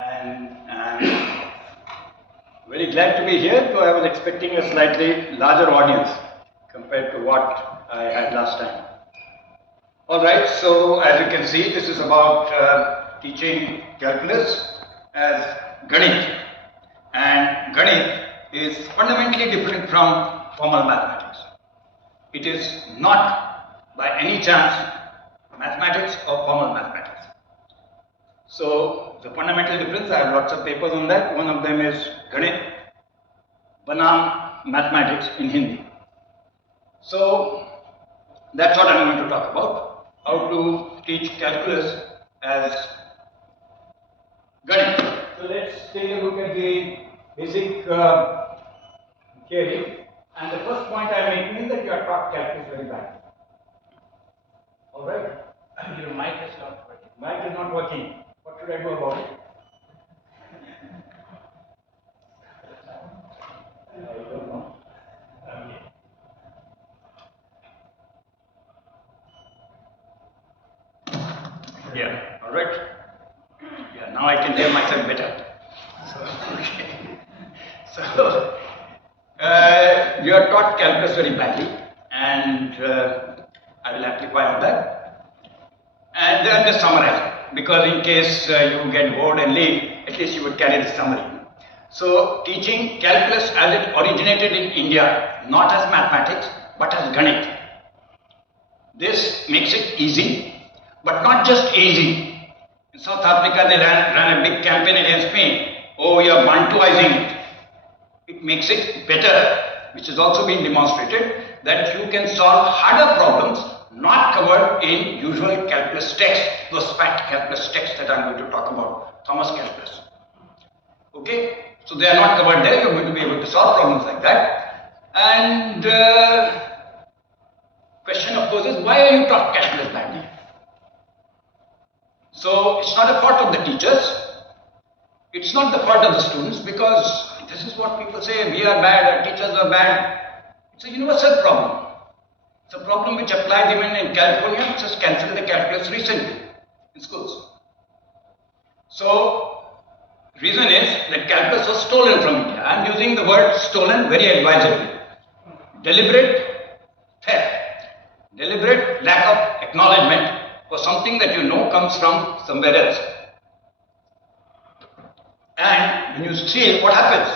And I'm very glad to be here, though I was expecting a slightly larger audience compared to what I had last time. Alright, so as you can see, this is about teaching calculus as Ganita. And Ganita is fundamentally different from formal mathematics. It is not by any chance mathematics or formal mathematics. So the fundamental difference, I have lots of papers on that. One of them is Ganita, Banam mathematics in Hindi. So that's what I'm going to talk about, how to teach calculus as Ganita. So let's take a look at the basic theory. And the first point I'm making is that you are taught calculus very badly. Alright? Your mic is not working. Mic is not working. What should I do about it? I don't know. Yeah, alright. Yeah, now I can hear myself better. So, you are taught calculus very badly, and I will amplify on that. And then just summarize it, because in case you get bored and leave, at least you would carry the summary. So, teaching calculus as it originated in India, not as mathematics, but as Ganita. This makes it easy, but not just easy. In South Africa, they ran a big campaign against me. Oh, you are Bantuizing it. It makes it better, which has also been demonstrated, that you can solve harder problems not covered in usual calculus texts, those fat calculus texts that I'm going to talk about, Thomas calculus. Okay, so they are not covered there. You're going to be able to solve problems like that. And question of course is, why are you taught calculus badly? So it's not a fault of the teachers. It's not the fault of the students, because this is what people say, we are bad, our teachers are bad. It's a universal problem. It's a problem which applies even in California, which has cancelled the calculus recently in schools. So, reason is that calculus was stolen from India. I am using the word stolen very advisedly. Deliberate theft, deliberate lack of acknowledgement for something that you know comes from somewhere else. And when you steal, what happens?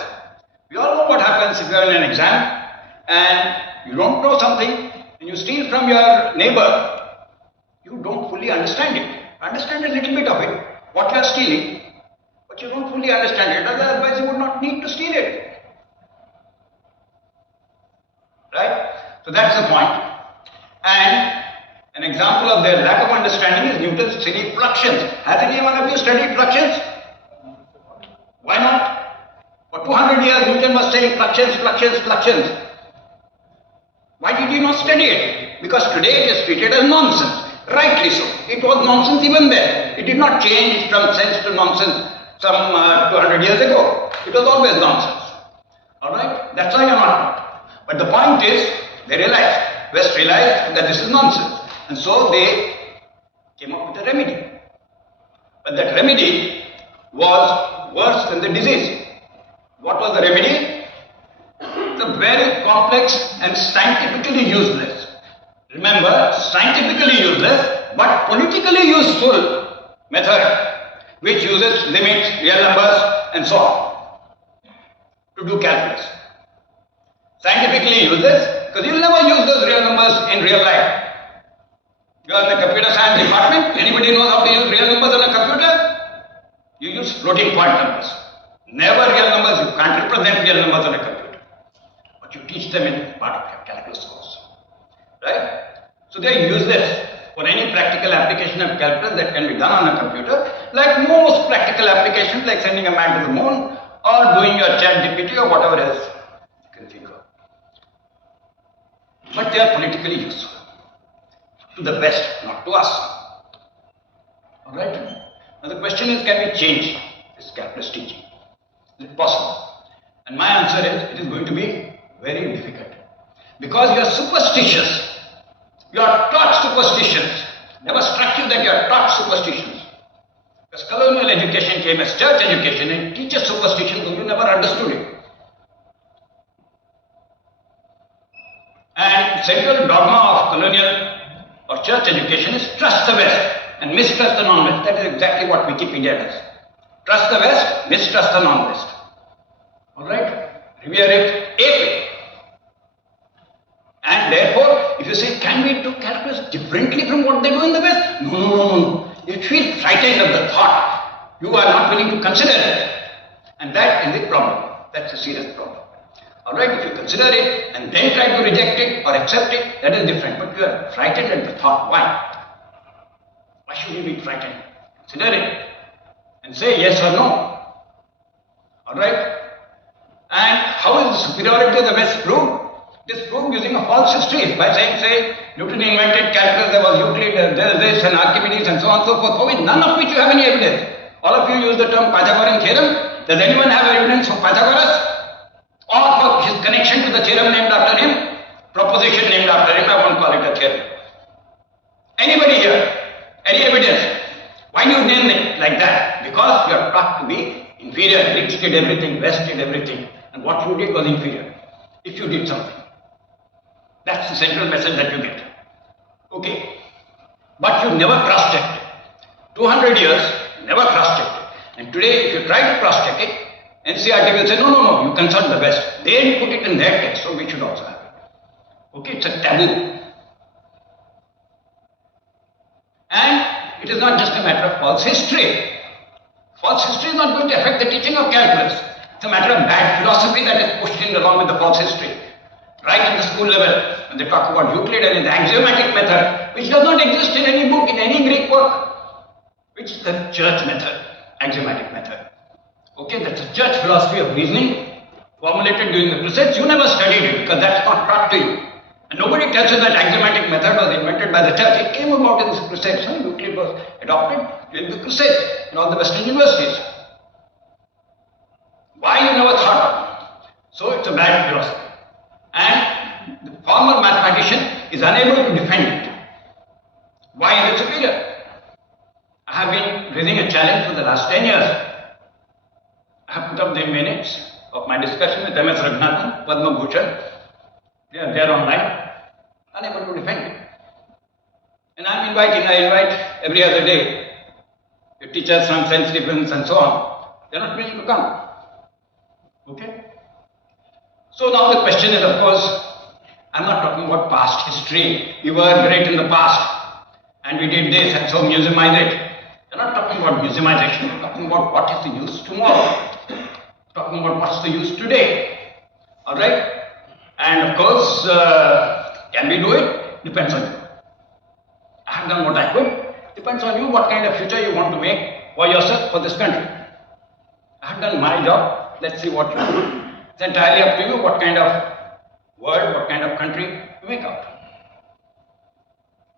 We all know what happens if you are in an exam and you don't know something and you steal from your neighbor. You don't fully understand it. Understand a little bit of it, what you are stealing, but you don't fully understand it. Otherwise, you would not need to steal it. Right? So that's the point. And an example of their lack of understanding is Newton's three fluxions. Has any one of you studied fluxions? Why not? For 200 years, Newton was saying fluxions, fluxions, fluxions. Why did he not study it? Because today it is treated as nonsense. Rightly so. It was nonsense even then. It did not change from sense to nonsense some 200 years ago. It was always nonsense. Alright? That's why you are not taught. But the point is, they realized, West realized that this is nonsense. And so they came up with a remedy. But that remedy was worse than the disease. What was the remedy? It's a very complex and scientifically useless. Remember, scientifically useless but politically useful method which uses limits, real numbers and so on to do calculus. Scientifically useless because you'll never use those real numbers in real life. You are in the computer science department. Anybody knows how to use real numbers on a computer? You use floating point numbers. Never real numbers. You can't represent real numbers on a computer. But you teach them in part of your calculus course. Right? So they are useless for any practical application of calculus that can be done on a computer, like most practical applications like sending a man to the moon or doing your chat GPT or whatever else you can think of. But they are politically useful. To the best, not to us. Alright? Now the question is, can we change this calculus teaching? Is it possible? And my answer is, it is going to be very difficult. Because you are superstitious. You are taught superstitions. Never struck you that you are taught superstitions. Because colonial education came as church education and teacher superstition, though you never understood it. And central dogma of colonial or church education is trust the West and mistrust the non-West. That is exactly what Wikipedia does. Trust the West, mistrust the non-West. Alright? Revere it, ape it. And therefore, if you say, can we do calculus differently from what they do in the West? No. You feel frightened of the thought. You are not willing to consider it. And that is the problem. That's a serious problem. Alright, if you consider it and then try to reject it or accept it, that is different. But you are frightened at the thought. Why? Why should you be frightened? Consider it and say yes or no. Alright? And how is the superiority of the West proved? It is proved using a false history by saying, say, Newton invented calculus, there was Euclid, there is this and Archimedes and so on and so forth, for which none of which you have any evidence. All of you use the term Pythagorean theorem. Does anyone have evidence for Pythagoras? Or for his connection to the theorem named after him? Proposition named after him, I won't call it a theorem. Anybody here? Any evidence? Why do you name it like that? Because you are taught to be inferior. Rich did everything, West did everything. And what you did was inferior. If you did something. That's the central message that you get. Okay. But you never cross-checked it. 200 years, never cross-checked it. And today, if you try to cross-check it, NCRT will say, no, you consult the West. They put it in their text, so we should also have it. Okay, it's a taboo. And it is not just a matter of false history. False history is not going to affect the teaching of calculus. It's a matter of bad philosophy that is pushed in along with the false history. Right at the school level, when they talk about Euclid and his axiomatic method, which does not exist in any book, in any Greek work, which is the church method, axiomatic method. Okay, that's a church philosophy of reasoning formulated during the crusades. You never studied it because that's not taught to you. And nobody tells you that axiomatic method was invented by the church. It came about in the crusades. Euclid was adopted during the crusades in all the Western universities. Why you never thought of it? So it's a bad philosophy. And the former mathematician is unable to defend it. Why is it superior? I have been raising a challenge for the last 10 years. I have put up the minutes of my discussion with MS Raghunathan, Padma Bhushan. They are there online, unable to defend it. And I invite every other day the teachers from sense difference and so on. They are not willing to come. Okay? So now the question is, of course, I am not talking about past history. We were great in the past and we did this and so museumize it. I am not talking about museumization. I am talking about what is the use tomorrow. Talking about what's the use today. Alright? And of course, can we do it? Depends on you. I have done what I could. Depends on you what kind of future you want to make for yourself, for this country. I have done my job. Let's see what you do. It's entirely up to you what kind of world, what kind of country you make out.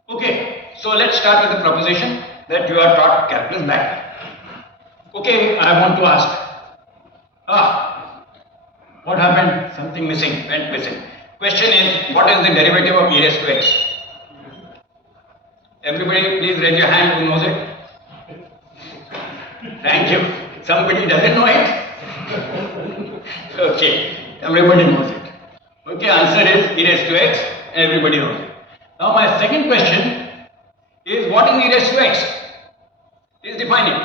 Okay, so let's start with the proposition that you are taught calculus back. Okay, I want to ask. What happened? Something missing, went missing. Question is, what is the derivative of e raised to x? Everybody please raise your hand who knows it. Thank you. Somebody doesn't know it? Okay, everybody knows it. Okay, answer is e raised to x, everybody knows it. Now my second question is, what is e raised to x? Please define it.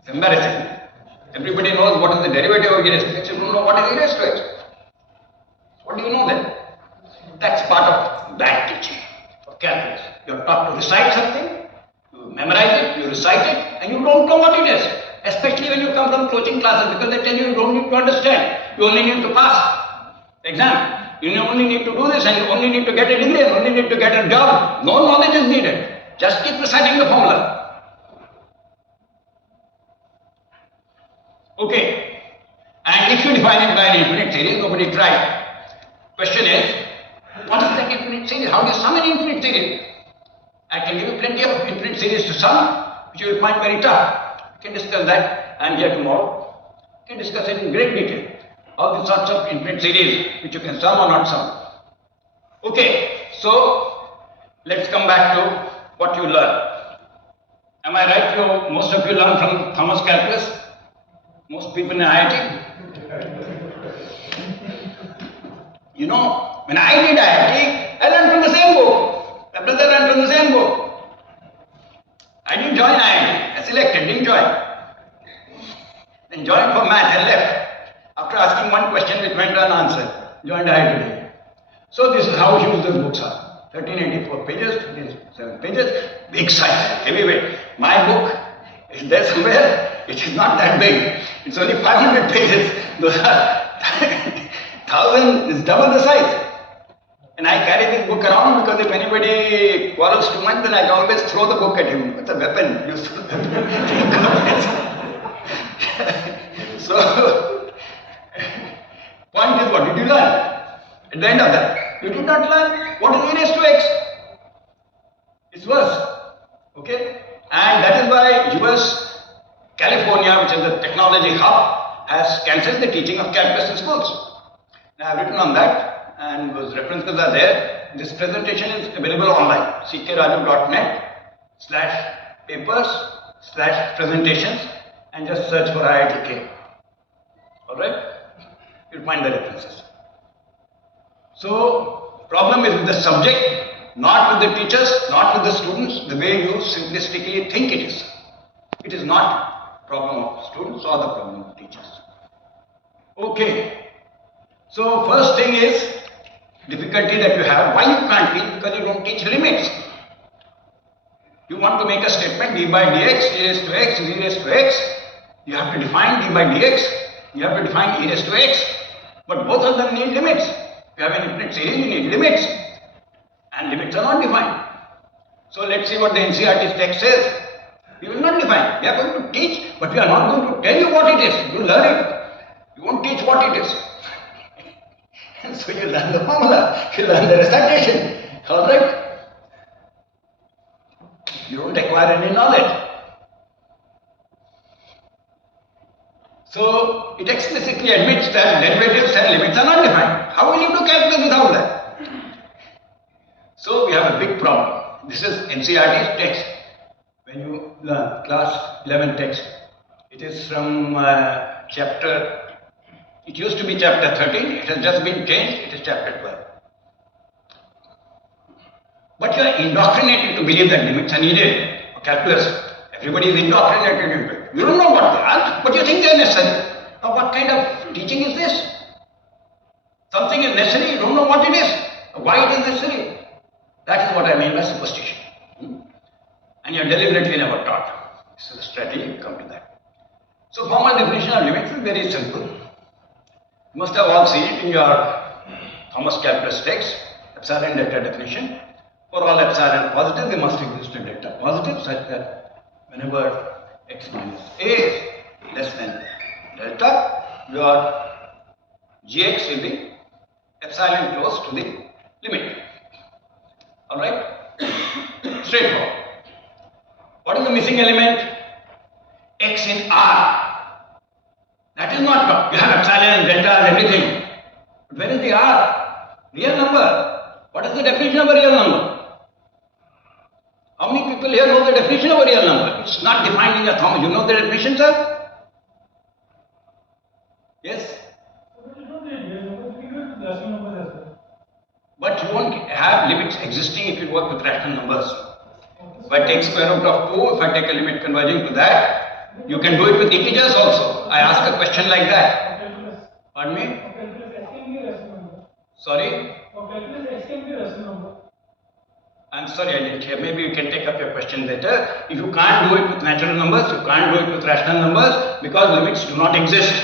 It's embarrassing. Everybody knows what is the derivative of e raised to x. You don't know what is e raised to x. What do you know then? That's part of bad teaching of calculus. You are taught to recite something, you memorize it, you recite it, and you don't know what it is. Especially when you come from coaching classes, because they tell you you don't need to understand. You only need to pass the exam. You only need to do this, and you only need to get a degree, and only need to get a job. No knowledge is needed. Just keep reciting the formula. Okay, and if you define it by an infinite series, nobody tried. Question is, what is that infinite series? How do you sum an infinite series? I can give you plenty of infinite series to sum, which you will find very tough. We can discuss that. I am here tomorrow. We can discuss it in great detail. All the sorts of infinite series which you can sum or not sum. Okay, so let's come back to what you learn. Am I right? Most of you learn from Thomas Calculus? Most people in IIT? You know, when I did IIT, I learned from the same book. My brother learned from the same book. I didn't join IIT. I selected, didn't join. Then joined for math and left. After asking one question which went unanswered. Joined IIT today. So this is how huge those books are. 1384 pages, 27 pages, big size, heavyweight. My book is there somewhere. It is not that big. It's only 500 pages. Those are 1000 is double the size. And I carry this book around because if anybody quarrels too much, then I can always throw the book at him. It's a weapon, useful weapon. So, point is, what did you learn? At the end of that, you did not learn what is e raised to x. It's worse. Okay? And that is why US, California, which is the technology hub, has cancelled the teaching of calculus in schools. Now, I have written on that, and those references are there. This presentation is available online. ckraju.net/papers/presentations, and just search for IITK. Alright? You'll find the references. So, problem is with the subject, not with the teachers, not with the students, the way you simplistically think it is. It is not problem of students or the problem of teachers. Okay. So, first thing is difficulty that you have. Why you can't teach? Because you don't teach limits. You want to make a statement d by dx, e raised to x, e raised to x. You have to define d by dx. You have to define e raised to x. But both of them need limits. If you have an infinite series, you need limits. And limits are not defined. So let's see what the NCERT text says. We will not define. We are going to teach, but we are not going to tell you what it is. You learn it. You won't teach what it is. And so you learn the formula. You learn the recitation. Alright? You don't acquire any knowledge. So it explicitly admits that derivatives and limits are not defined. How will you do calculus without that? So we have a big problem. This is NCERT's text. When you learn class 11 text, it is from chapter, it used to be chapter 13, it has just been changed, it is chapter 12. But you are indoctrinated to believe that limits are needed for calculus. Everybody is indoctrinated into it. You don't know what they are, but you think they are necessary. Now what kind of teaching is this? Something is necessary, you don't know what it is, why it is necessary. That is what I mean by superstition. And you are deliberately never taught. This is a strategy, you come to that. So formal definition of limits is very simple. You must have all seen it in your Thomas Calculus text, epsilon delta definition. For all epsilon positive, they must exist in delta positive such that whenever x minus a is less than delta, your gx will be epsilon close to the limit. Alright? Straightforward. What is the missing element? X in R. That is not taught. You have epsilon, delta, everything. But where is the R? Real number. What is the definition of a real number? How many people here know the definition of a real number? It's not defined in your Thomas. You know the definition, sir? Yes? But you won't have limits existing if you work with rational numbers. If I take square root of 2, if I take a limit converging to that, you can do it with integers also. I ask a question like that. Pardon me? Sorry? I'm sorry, I didn't hear. Maybe you can take up your question later. If you can't do it with natural numbers, you can't do it with rational numbers because limits do not exist.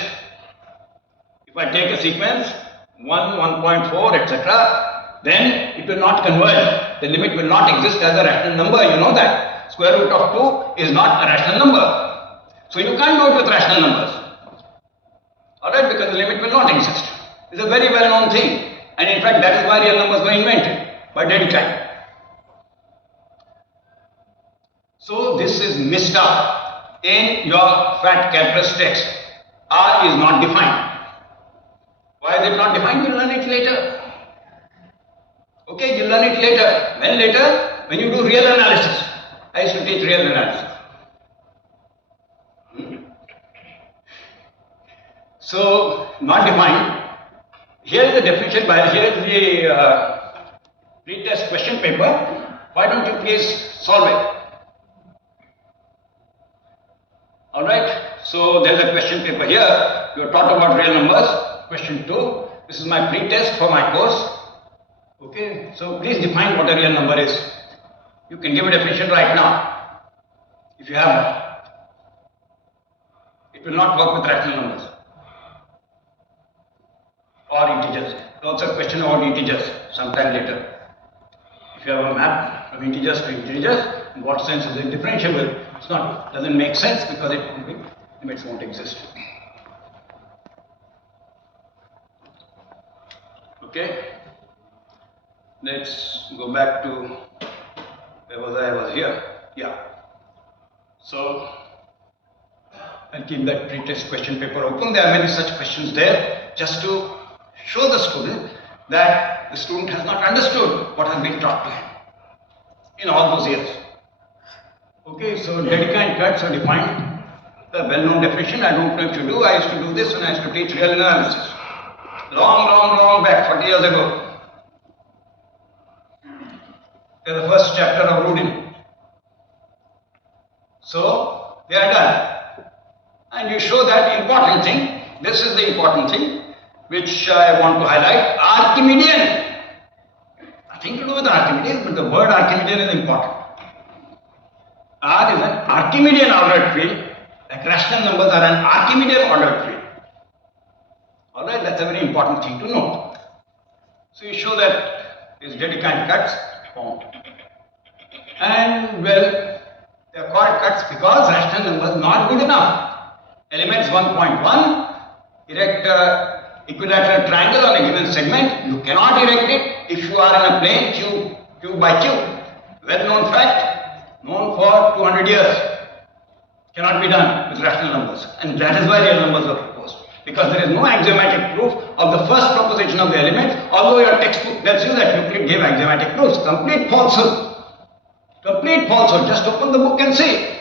If I take a sequence 1, 1.4, etc., then it will not converge. The limit will not exist as a rational number. You know that. Square root of 2 is not a rational number. So you can't do it with rational numbers. Alright, because the limit will not exist. It's a very well known thing. And in fact, that is why real numbers were invented by Decolonizing. So this is missed up in your fat calculus text. R is not defined. Why is it not defined? You'll learn it later. Okay, you'll learn it later. When later? When you do real analysis. I used to teach real analysis. So, not defined. Here is the definition, but here is the pre-test question paper. Why don't you please solve it? Alright, so there is a question paper here. You are taught about real numbers. Question 2. This is my pre-test for my course. Okay, so please define what a real number is. You can give a definition right now, if you have one. It will not work with rational numbers or integers. There is also a question about integers sometime later. If you have a map from integers to integers, in what sense is it differential? It's not, doesn't make sense because limits won't exist. Okay, let's go back to where was I? Was here. Yeah. So I'll keep that pre-test question paper open. There are many such questions there, just to show the student that the student has not understood what has been taught to him in all those years. Okay, so Dedica and cuts are defined. The well-known definition. I don't know if you do. I used to do this when I used to teach real analysis. Long back, 40 years ago. The first chapter of Rudin. So they are done, and you show that important thing. This is the important thing which I want to highlight. Archimedean. Nothing to do with Archimedes, but the word Archimedean is important. R is an Archimedean ordered field, like rational numbers are an Archimedean ordered field. Alright, that's a very important thing to know. So you show that these Dedica and cuts formed. And well, they are called cuts because rational numbers not good enough. Elements 1.1, erect equilateral triangle on a given segment. You cannot erect it if you are in a plane cube by cube. Well known fact, known for 200 years. Cannot be done with rational numbers. And that is why real numbers were proposed. Because there is no axiomatic proof of the first proposition of the element, although your textbook tells you that Euclid gave axiomatic proofs. Complete falsehood. Complete falsehood. Just open the book and see.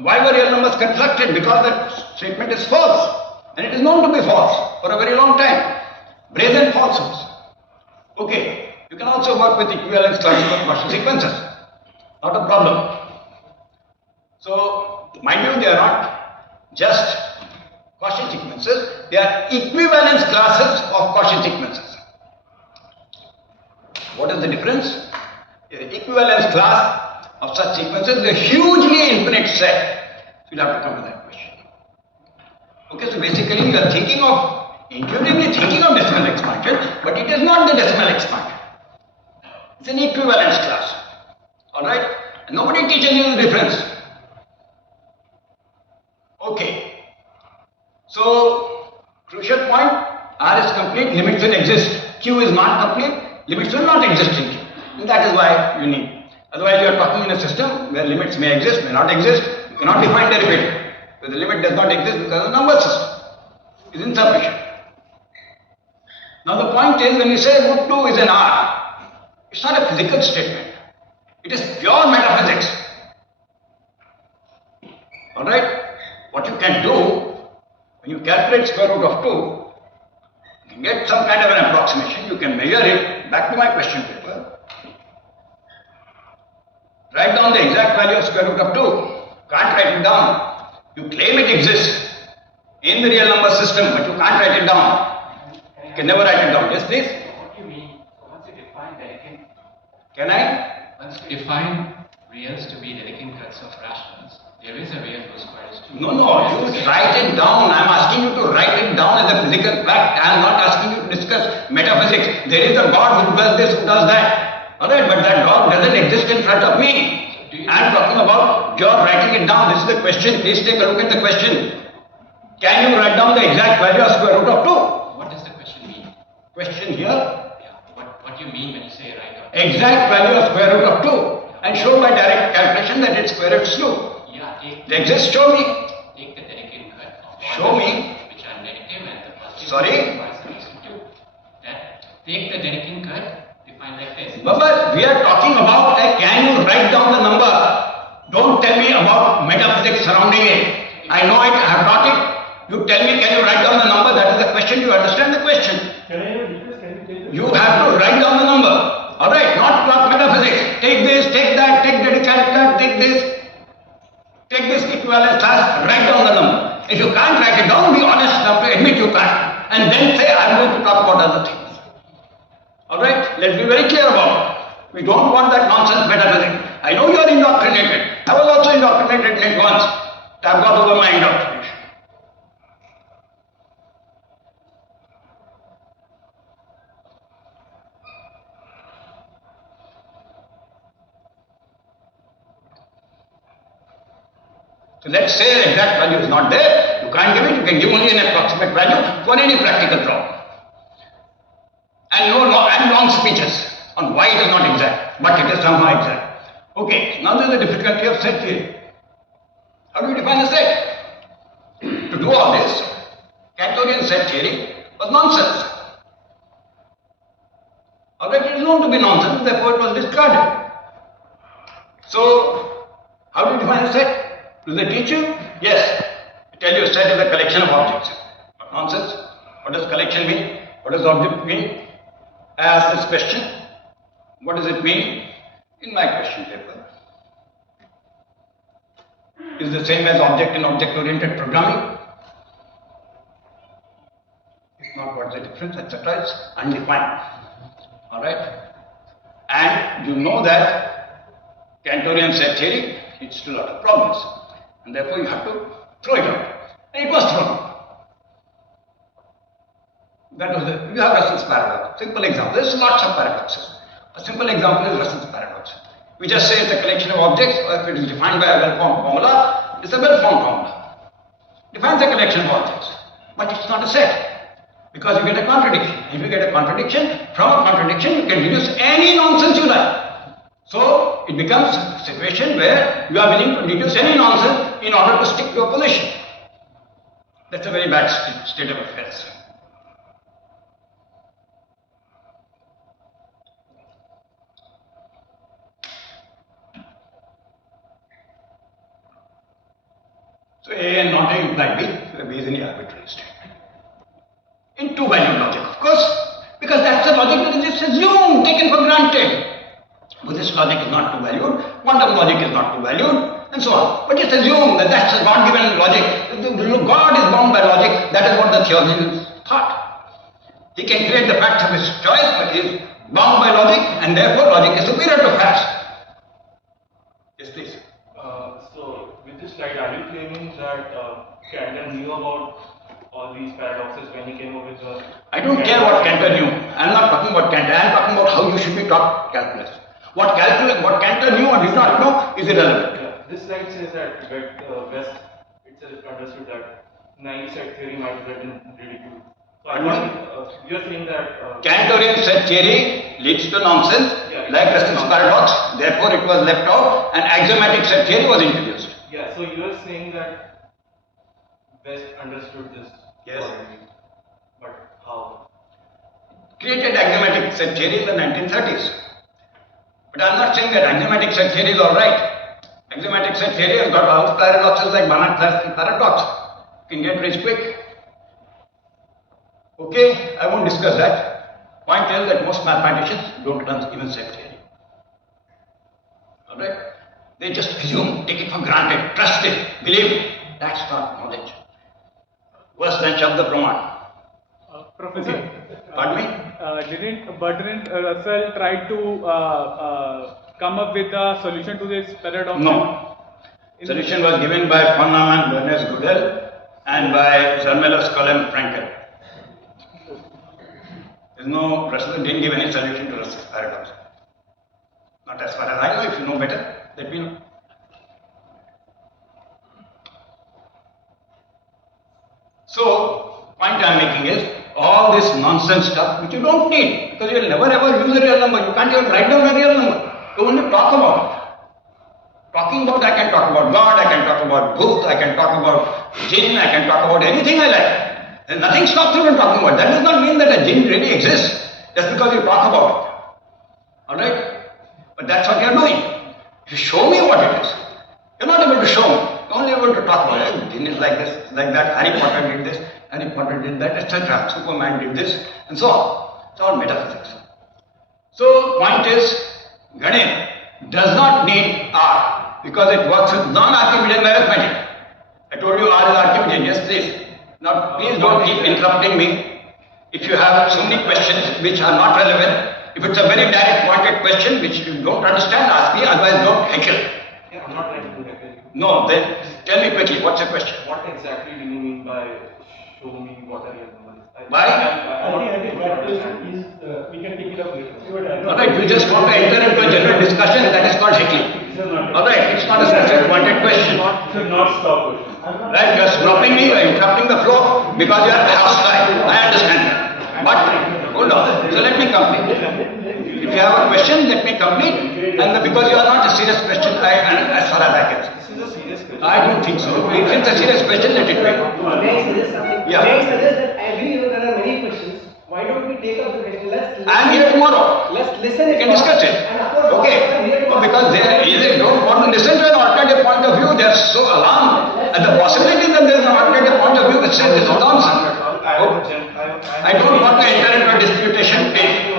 Why were real numbers constructed? Because that statement is false. And it is known to be false for a very long time. Brazen falsehoods. Okay. You can also work with equivalence classes of Gaussian sequences. Not a problem. So, mind you, they are not just Gaussian sequences, they are equivalence classes of Gaussian sequences. What is the difference? The equivalence class of such sequences is a hugely infinite set. So you'll have to come to that question. Okay, so basically you are intuitively thinking of decimal expansion, but it is not the decimal expansion. It's an equivalence class. Alright? And nobody teaches you the difference. Okay. So, crucial point, R is complete, limits will exist. Q is not complete, limits will not exist in Q. And that is why you need. Otherwise, you are talking in a system where limits may exist, may not exist. You cannot define derivative. Because the limit does not exist because of the number system. It is insufficient. Now, the point is, when we say root 2 is an R, it's not a physical statement. It is pure metaphysics. Alright? What you can do, when you calculate square root of 2, you can get some kind of an approximation, you can measure it. Back to my question paper. Write down the exact value of square root of 2. Can't write it down. You claim it exists in the real number system, but you can't write it down. You can never write it down. Yes, please? What do you mean? So once you define Dedekind, Can I? once you define reals to be Dedekind cuts of rationals, there is a real whose square is 2. No, you write it down. I am asking you to write it down as a physical fact. I am not asking you to discuss metaphysics. There is a God who does this, who does that. Alright, but that God doesn't exist in front of me. I am talking about your writing it down. This is the question. Please take a look at the question. Can you write down the exact value of square root of 2? What does the question mean? Question here. Yeah. What do you mean when you say write down? Exact value of square root of 2. And show by direct calculation that its square root is 2. Yeah, They exist, show me. take the Dedekind cut of all Show the me. which are negative and the positive Sorry? corresponds to 2. That take the Dedekind cut, define finite case. But we are talking about can you write down the number? Don't tell me about metaphysics surrounding it. I know it, I have taught it. You tell me, can you write down the number? That is the question. You understand the question. Can I have details? Can you take this? You have to write down the number. Alright, not talk metaphysics. Take this, take that, take the decalculate, take this equivalence class, write down the number. If you can't write it down, be honest enough to admit you can't. And then say, I'm going to talk about other things. Alright, let's be very clear about it. We don't want that nonsense metaphysics. I know you are indoctrinated. I was also indoctrinated in it once. I've got over my indoctrination. So let's say exact value is not there. You can't give it. You can give only an approximate value for any practical problem. And long speeches on why it is not exact, but it is somehow exact. Okay, now there is the difficulty of set theory. How do you define a set? To do all this, Cantorian set theory was nonsense. Already it is known to be nonsense, therefore it was discarded. So, how do you define a set? Do they teach you? Yes. I tell you a set is a collection of objects. Not nonsense. What does collection mean? What does object mean? I asked this question. What does it mean? In my question paper. Is the same as object in object-oriented programming? If not, what's the difference, etc. It's undefined. Alright? And you know that Cantorian set theory leads to a lot of problems. And therefore you have to throw it out. And it was thrown. That was you have Russell's paradox. Simple example. There's lots of paradoxes. A simple example is Russell's paradox. We just say it's a collection of objects, or if it is defined by a well-formed formula, it's a well-formed formula. Defines a collection of objects. But it's not a set. Because you get a contradiction. If you get a contradiction, from a contradiction you can deduce any nonsense you like. So it becomes a situation where you are willing to deduce any nonsense in order to stick to a position. That's a very bad state of affairs. So A and not A imply B, so B is any arbitrary statement. In two-value logic, of course, because that's the logic that is just assumed, taken for granted. Buddhist logic is not two-valued, quantum logic is not two-valued, and so on. But it's assumed that that's a God-given logic. God is bound by logic, that is what the theologians thought. He can create the facts of his choice, but he is bound by logic, and therefore logic is superior to facts. Yes, please. So, with this slide, are you claiming that Cantor knew about all these paradoxes when he came up with the... I don't care what Cantor knew. I am not talking about Cantor. I am talking about how you should be taught calculus. What Cantor knew or did not know is irrelevant. Yeah. This slide says that West itself understood that naive set theory might have been ridiculed. So you are saying that... Cantorian set theory leads to nonsense, like Russell's paradox. Therefore, it was left out, and axiomatic set theory was introduced. Yeah. So you are saying that West understood this. Yes. But how? Created axiomatic set theory in the 1930s. But I am not saying that axiomatic set theory is alright. Axiomatic set theory has got house paradoxes like Banach paradox. You can get rich quick. Okay, I won't discuss that. Point is that most mathematicians don't learn even set theory. Alright? They just assume, take it for granted, trust it, believe it. That's not knowledge. Worse than Shabda Praman. Professor, Okay. Pardon me? didn't Russell try to come up with a solution to this paradox? No. Solution was given by von Neumann, Bernes Gödel, and by Zermelos, Colem, Frankel. Russell didn't give any solution to Russell's paradox. Not as far as I know. If you know better, let me know. So, point I am making is, all this nonsense stuff which you don't need, because you will never ever use a real number. You can't even write down a real number. You only talk about it. Talking about, I can talk about God, I can talk about Bhuta, I can talk about jinn, I can talk about anything I like. And nothing stops you from talking about it. That does not mean that a jinn really exists just because you talk about it. Alright? But that's what you're doing. If you show me what it is, you're not able to show me. You're only able to talk about it. Din is like this, like that. Harry Potter did this, Harry Potter did that, etc. Superman did this, and so on. It's all metaphysics. So, point is, Ganita does not need R because it works with non-Archimedean arithmetic. I told you R is Archimedean, yes please. Now please don't keep interrupting me. If you have so many questions which are not relevant, if it's a very direct pointed question which you don't understand, ask me, otherwise don't heckle. Yeah, I'm not trying to heckle you. No, then tell me quickly, what's your question? What exactly do you mean by show me what are your numbers? Why? I think that is, we can take it up later. Alright, you just want to enter into a general discussion, that is called heckling. Alright, it's not a specific pointed question. Should not stop question. Right, you are stopping me, you are interrupting the flow because you are hostile. I understand that. But, hold on, so let me complete. If you have a question, let me complete. And because you are not a serious question, as far as I can see. This is a serious question. I don't think so. If it's a serious question, let it be. May I suggest something? Yeah. May I suggest that as we know there are many questions, why don't we take up the question? Let's I am here tomorrow. Let's listen. We can discuss it. And of course, Okay. Well, because they don't want to listen to an alternative point of view, they are so alarmed at the possibility that there is an alternative point of view that says this is nonsense. I don't want to enter into a disputation phase.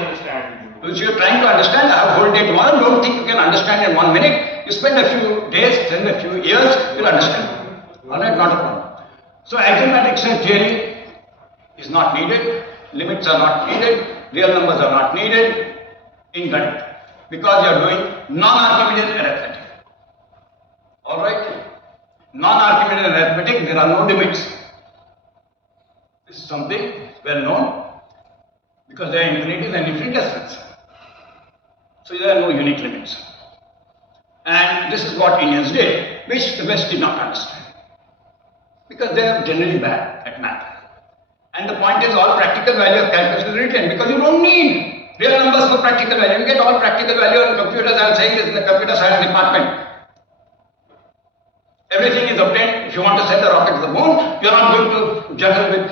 If you are trying to understand, I have whole day tomorrow. Don't think you can understand in 1 minute. You spend a few days, then a few years, you'll understand. Alright, not a problem. So axiomatic set theory is not needed, limits are not needed, real numbers are not needed in Ganita because you are doing non-Archimedean arithmetic. Alright? Non-Archimedean arithmetic, there are no limits. This is something well known because there are infinities and infinitesimals. So there are no unique limits. And this is what Indians did, which the West did not understand. Because they are generally bad at math. And the point is all practical value of calculus is written because you don't need real numbers for practical value. You get all practical value on computers. I am saying this in the computer science department. Everything is obtained. If you want to send a rocket to the moon, you are not going to juggle with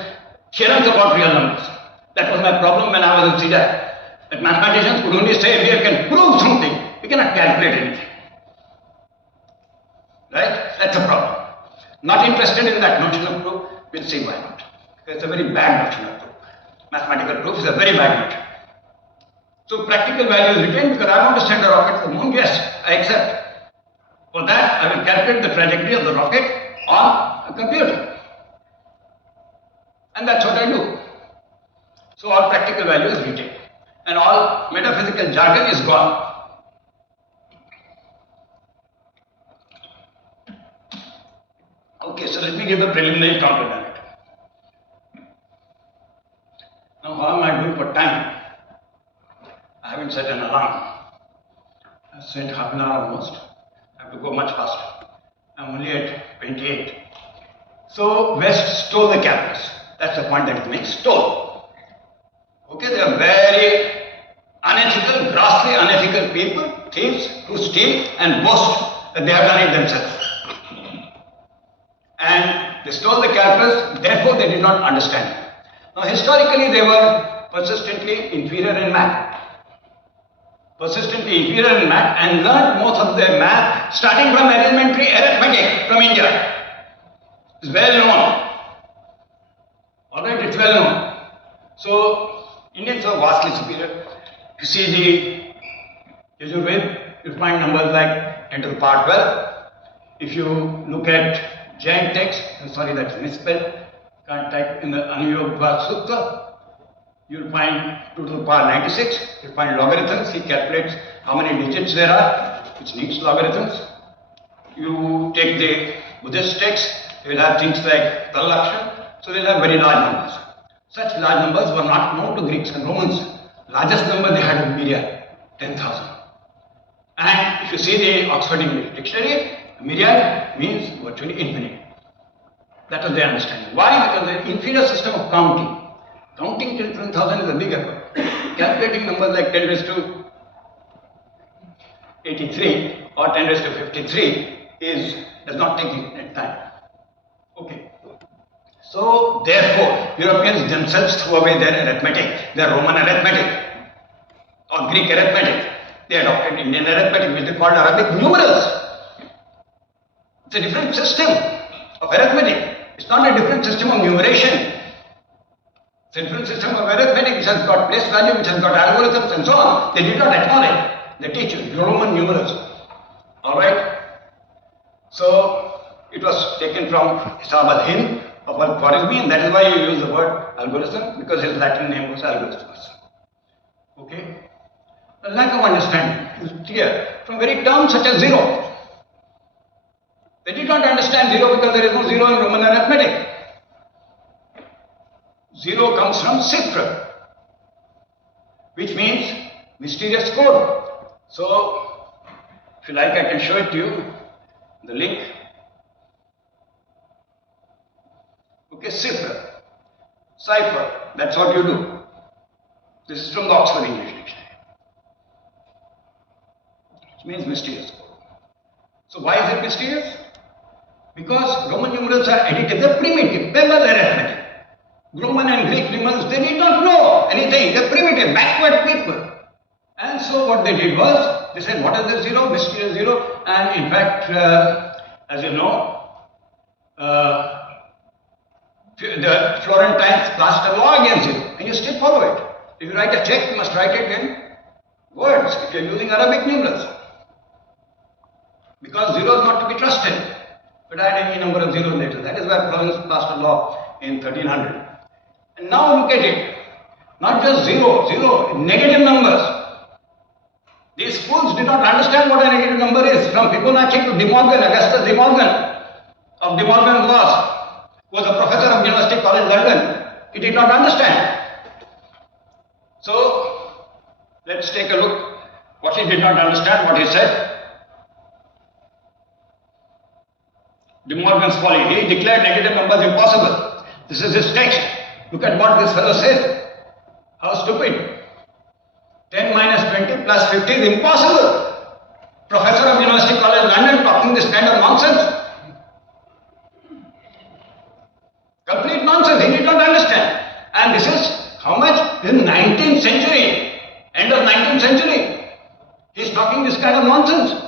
theorems about real numbers. That was my problem when I was in CDAC. That mathematicians could only say we can prove something. We cannot calculate anything. Right? That's a problem. Not interested in that notion of proof, we'll see why not. Because it's a very bad notion of proof. Mathematical proof is a very bad notion. So practical value is written because I want to send a rocket to the moon. Yes, I accept. For that, I will calculate the trajectory of the rocket on a computer. And that's what I do. So all practical value is written. And all metaphysical jargon is gone. Okay, so let me give the preliminary counter on it. Now, how am I doing for time? I haven't set an alarm. I've set half an hour almost. I have to go much faster. I'm only at 28. So, West stole the calculus. That's the point that it makes. Stole. Okay, they are very unethical, grossly unethical people, thieves who steal and boast that they have done it themselves. And they stole the calculus, therefore they did not understand it. Now historically they were persistently inferior in math. Persistently inferior in math and learned most of their math starting from elementary arithmetic from India. It's well known. Alright, it's well known. So Indians are vastly superior. If you see the Yajurved, you find numbers like 10 to the power 12. If you look at Jain text, sorry that's misspelled, can't type in the Aryabhata Sutta, you'll find 2 to the power 96, you'll find logarithms, he calculates how many digits there are, which needs logarithms. You take the Buddhist text, you will have things like Talaksha, so they'll have very large numbers. Such large numbers were not known to Greeks and Romans. Largest number they had in myriad, 10,000. And if you see the Oxford English Dictionary, myriad means virtually infinite. That was their understanding. Why? Because the inferior system of counting. Counting till 10,000 is a big effort. Calculating numbers like 10 raised to 83 or 10 raised to 53 does not take infinite time. Okay. So, therefore, Europeans themselves threw away their arithmetic, their Roman arithmetic or Greek arithmetic, They adopted Indian arithmetic, which they called Arabic numerals. It's a different system of arithmetic. It's not a different system of numeration. It's a different system of arithmetic which has got place value, which has got algorithms and so on. They did not acknowledge. They teach Roman numerals. Alright? So, it was taken from Hisab al-Hind of Al-Khwarizmi, and that is why you use the word algorithm, because his Latin name was Algorithmus. Okay? The lack of understanding is clear from very terms such as zero. They did not understand zero because there is no zero in Roman arithmetic. Zero comes from cifra, which means mysterious code. So, if you like, I can show it to you, the link. Okay, cipher, that's what you do. This is from the Oxford English Dictionary, which means mysterious code. So, why is it mysterious? Because Roman numerals are additive, they're primitive, they were arithmetic. Roman and Greek numerals, they did not know anything, they're primitive, backward people. And so what they did was, they said, what is the zero? Mysterious zero. And in fact, as you know, the Florentines passed a law against zero, and you still follow it. If you write a check, you must write it in words, if you are using Arabic numerals. Because zero is not to be trusted. But add any number of zeros later. That is why Florence passed a law in 1300. And now look at it. Not just zero, negative numbers. These fools did not understand what a negative number is. From Fibonacci to De Morgan, Augustus De Morgan of De Morgan's laws, who was a professor of University College London. He did not understand. So, let's take a look what he did not understand, what he said. De Morgan's folly. He declared negative numbers impossible. This is his text. Look at what this fellow says. How stupid. 10 minus 20 plus 50 is impossible. Professor of University College London talking this kind of nonsense. Complete nonsense. He did not understand. And this is how much? This is 19th century. End of 19th century. He is talking this kind of nonsense.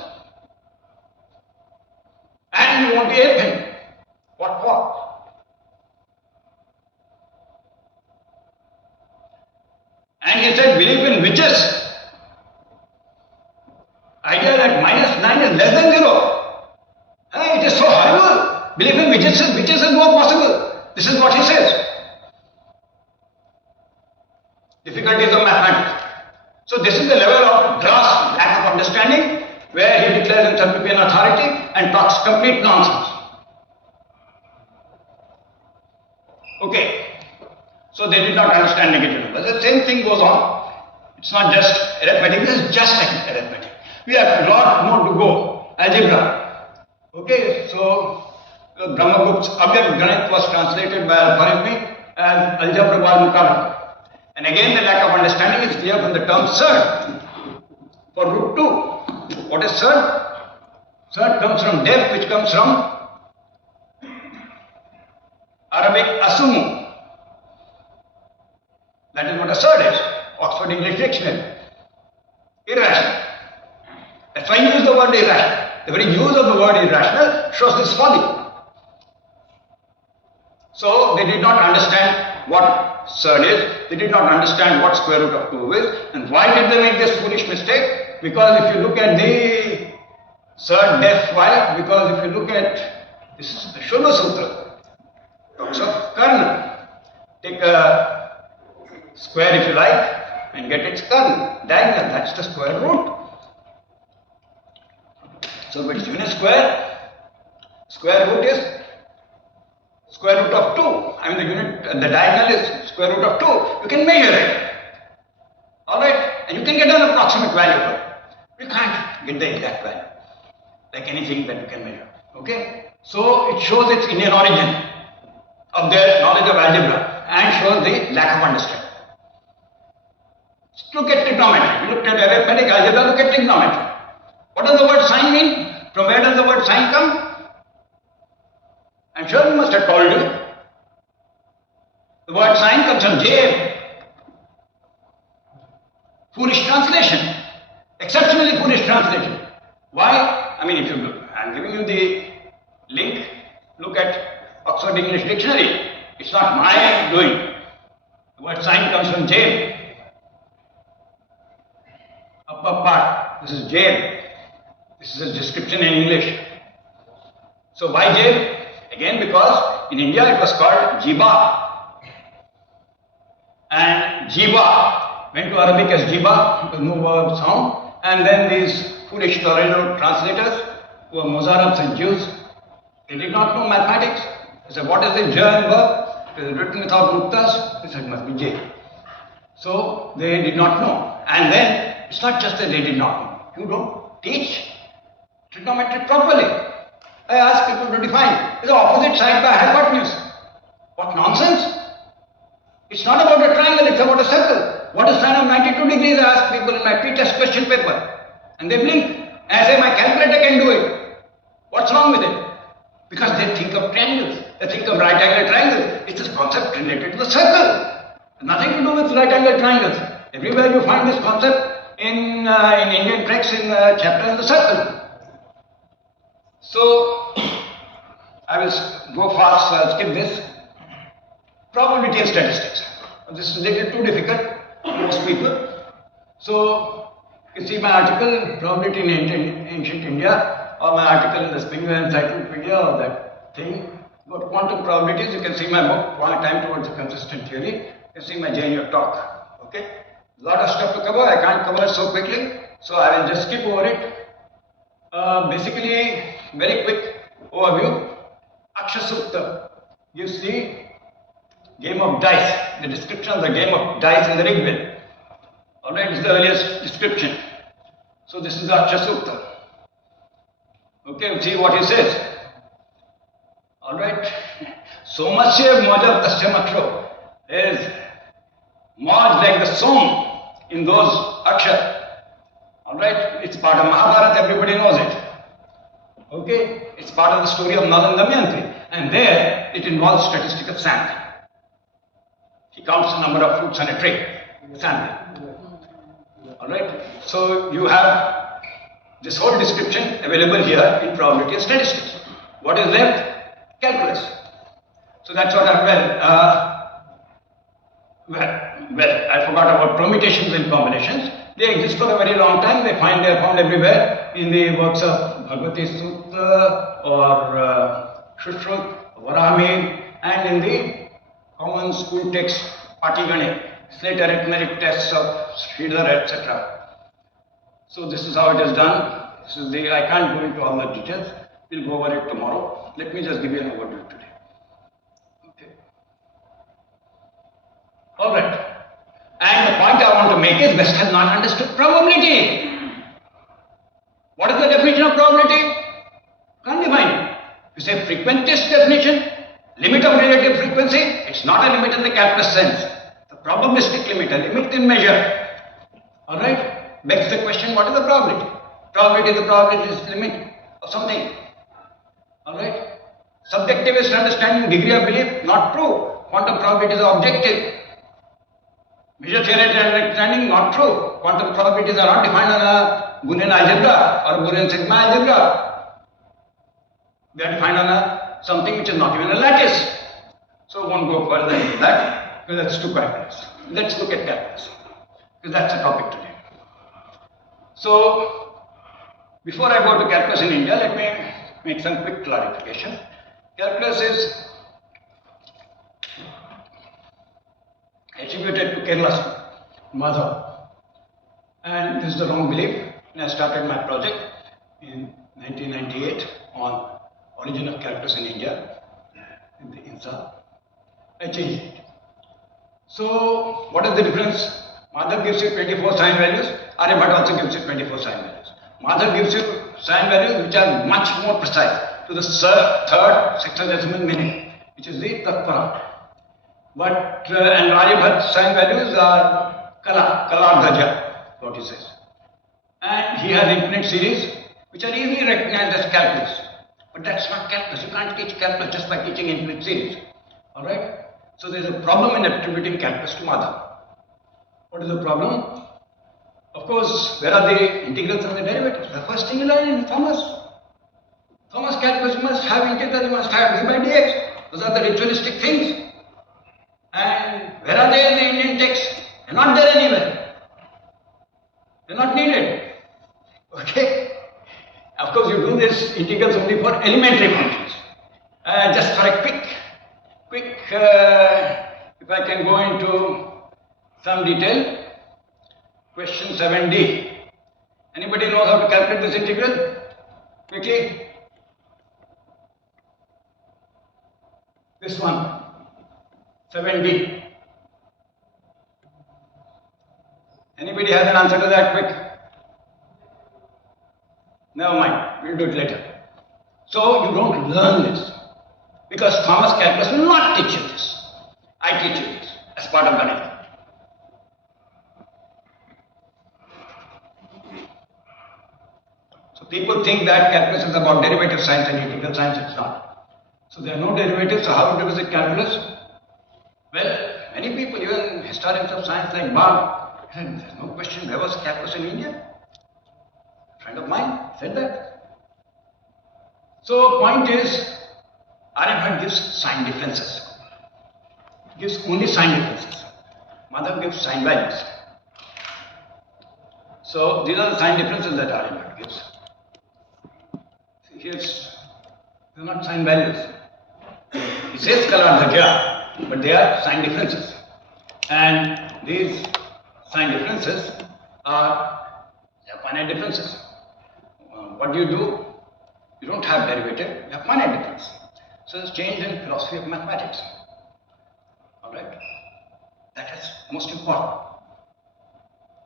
And you want to ape him. What for? And he said, believe in witches. Idea that minus 9 is less than 0. Hey, it is so horrible. Believe in witches is more possible. This is what he says. Difficulties of mathematics. So this is the level of gross lack of understanding, where he declares himself to be an authority and talks complete nonsense. Okay. So they did not understand negative numbers. The same thing goes on. It's not just arithmetic, this is just arithmetic. We have a lot more to go. Algebra. Okay, so Brahmagupta's Avyakt Ganit was translated by Al-Khwarizmi as Algebra wal Muqabala. And again the lack of understanding is clear from the term surd. For root 2. What is surd? Surd comes from def, which comes from Arabic asumu. That is what a surd is. Oxford English Dictionary. Irrational. That's why I use the word irrational. The very use of the word irrational shows this folly. So they did not understand what surd is. They did not understand what square root of 2 is. And why did they make this foolish mistake? Because if you look at the surd def, why? Because if you look at this is the Shubha Sutra, talks of kernel. Take a square if you like and get its kernel, diagonal, that's the square root. So if it's unit square root is square root of 2. I mean the diagonal is square root of 2. You can measure it. Alright? And you can get an approximate value for it. You can't get the exact value, like anything that you can measure. Okay? So it shows its Indian origin of their knowledge of algebra and shows the lack of understanding. Look at trigonometry. You look at arithmetic, algebra, look at trigonometry. What does the word sine mean? From where does the word sine come? I'm sure you must have told you. The word sine comes from J. Foolish translation. Exceptionally foolish translation. Why? I mean, if you look, I'm giving you the link, look at Oxford English Dictionary. It's not my doing. The word sign comes from jail. Upper part, this is jail. This is a description in English. So why jail? Again, because in India it was called jiba. And jiba went to Arabic as jiba, with no verb sound. And then these foolish Torino translators, who were Mozarabs and Jews, they did not know mathematics. They said, what is the J verb? It is written without nuktas. They said, it must be J. So they did not know. And then, it's not just that they did not know. You don't teach trigonometry properly. I ask people to define the opposite side by hypotenuse. What nonsense! It's not about a triangle, it's about a circle. What is sine of 92 degrees? I ask people in my pre-test question paper. And they blink. And I say, my calculator can do it. What's wrong with it? Because they think of triangles. They think of right angle triangles. It's a concept related to the circle. Nothing to do with right angle triangles. Everywhere you find this concept in Indian texts in the chapter on the circle. So, I will go fast, so I'll skip this. Probability and statistics. This is a little too difficult for most people. So, you see my article, Probability in Ancient India, or my article in the Spengler Encyclopedia, or that thing about quantum probabilities. You can see my book, Time Towards a Consistent Theory. You can see my JNU talk. Okay? A lot of stuff to cover. I can't cover it so quickly, so I will just skip over it. Basically, very quick overview. Akshasukta gives the game of dice, the description of the game of dice in the Rig Veda. Alright, this is the earliest description. So this is the Akshasukta. Okay, see what he says. Alright. Somasya moja tasya matro. There is moj like the som in those akshar. Alright, it's part of Mahabharata, everybody knows it. Okay, it's part of the story of Nal and Damayanti. And there, it involves statistical sampling. He counts the number of fruits on a tree, sampling. Alright, so you have this whole description available here in probability and statistics. What is left? Calculus. So that's what I forgot about permutations and combinations. They exist for a very long time. They are found everywhere in the works of Bhagavati Sutta or Shushruta, Varahami, and in the common school text, Patigani, slate arithmetic tests of Sridhar, etc. So this is how it is done. This is I can't go into all the details. We'll go over it tomorrow. Let me just give you an overview today. Okay. All right. And the point I want to make is West has not understood probability. What is the definition of probability? Can't define it. You say frequentist definition, limit of relative frequency, it's not a limit in the calculus sense. The probabilistic limit, a limit in measure. Alright? Begs the question, what is the probability? Probability is the probability limit of something. Alright? Subjectivist understanding, degree of belief, not true. Quantum probabilities are objective. Measure theoretic understanding, not true. Quantum probabilities are not defined on a Boolean algebra or Boolean sigma algebra. They are defined on something which is not even a lattice. So we won't go further into that because that's too complex. Let's look at calculus because that's the topic today. So before I go to calculus in India, let me make some quick clarification. Calculus is attributed to Kerala, Madhav. And this is the wrong belief. When I started my project in 1998 on origin of calculus in India, in the INSA, I changed it. So, what is the difference? Madhav gives you 24 sign values, Aryabhata also gives you 24 sign values. Madhav gives you sign values which are much more precise to the third sexagesimal minute, which is the tatpara. But and Aryabhata's sign values are kalardhaja, what he says. And he has infinite series which are easily recognized as calculus. But that's not calculus. You can't teach calculus just by teaching infinite series. Alright? So there's a problem in attributing calculus to Madhav. What is the problem? Of course, where are the integrals and the derivatives? The first thing you learn in Thomas calculus must have integral, you must have d by dx. Those are the ritualistic things. And where are they in the Indian text? They're not there anywhere. They're not needed. Okay? Of course, you do this integrals only for elementary functions. Just for a quick, if I can go into some detail, question 7D. Anybody knows how to calculate this integral? Quickly. This one, 7D. Anybody has an answer to that? Quick. Never mind, we'll do it later. So you don't learn this because Thomas calculus will not teach you this. I teach you this as part of Ganita. So people think that calculus is about derivative science and integral science. It's not. So there are no derivatives, so how to visit calculus? Well, many people, even historians of science like Bach, there's no question, there was calculus in India. A friend of mine said that. So point is, Aryabhata gives sign differences. Gives only sign differences. Mother gives sign values. So these are the sign differences that Aryabhata gives. They're not sign values. He says color dhaja, but they are sign differences. And these sign differences are finite differences. What do? You don't have derivative, you have finite difference. So it's changed in philosophy of mathematics. Alright? That is most important.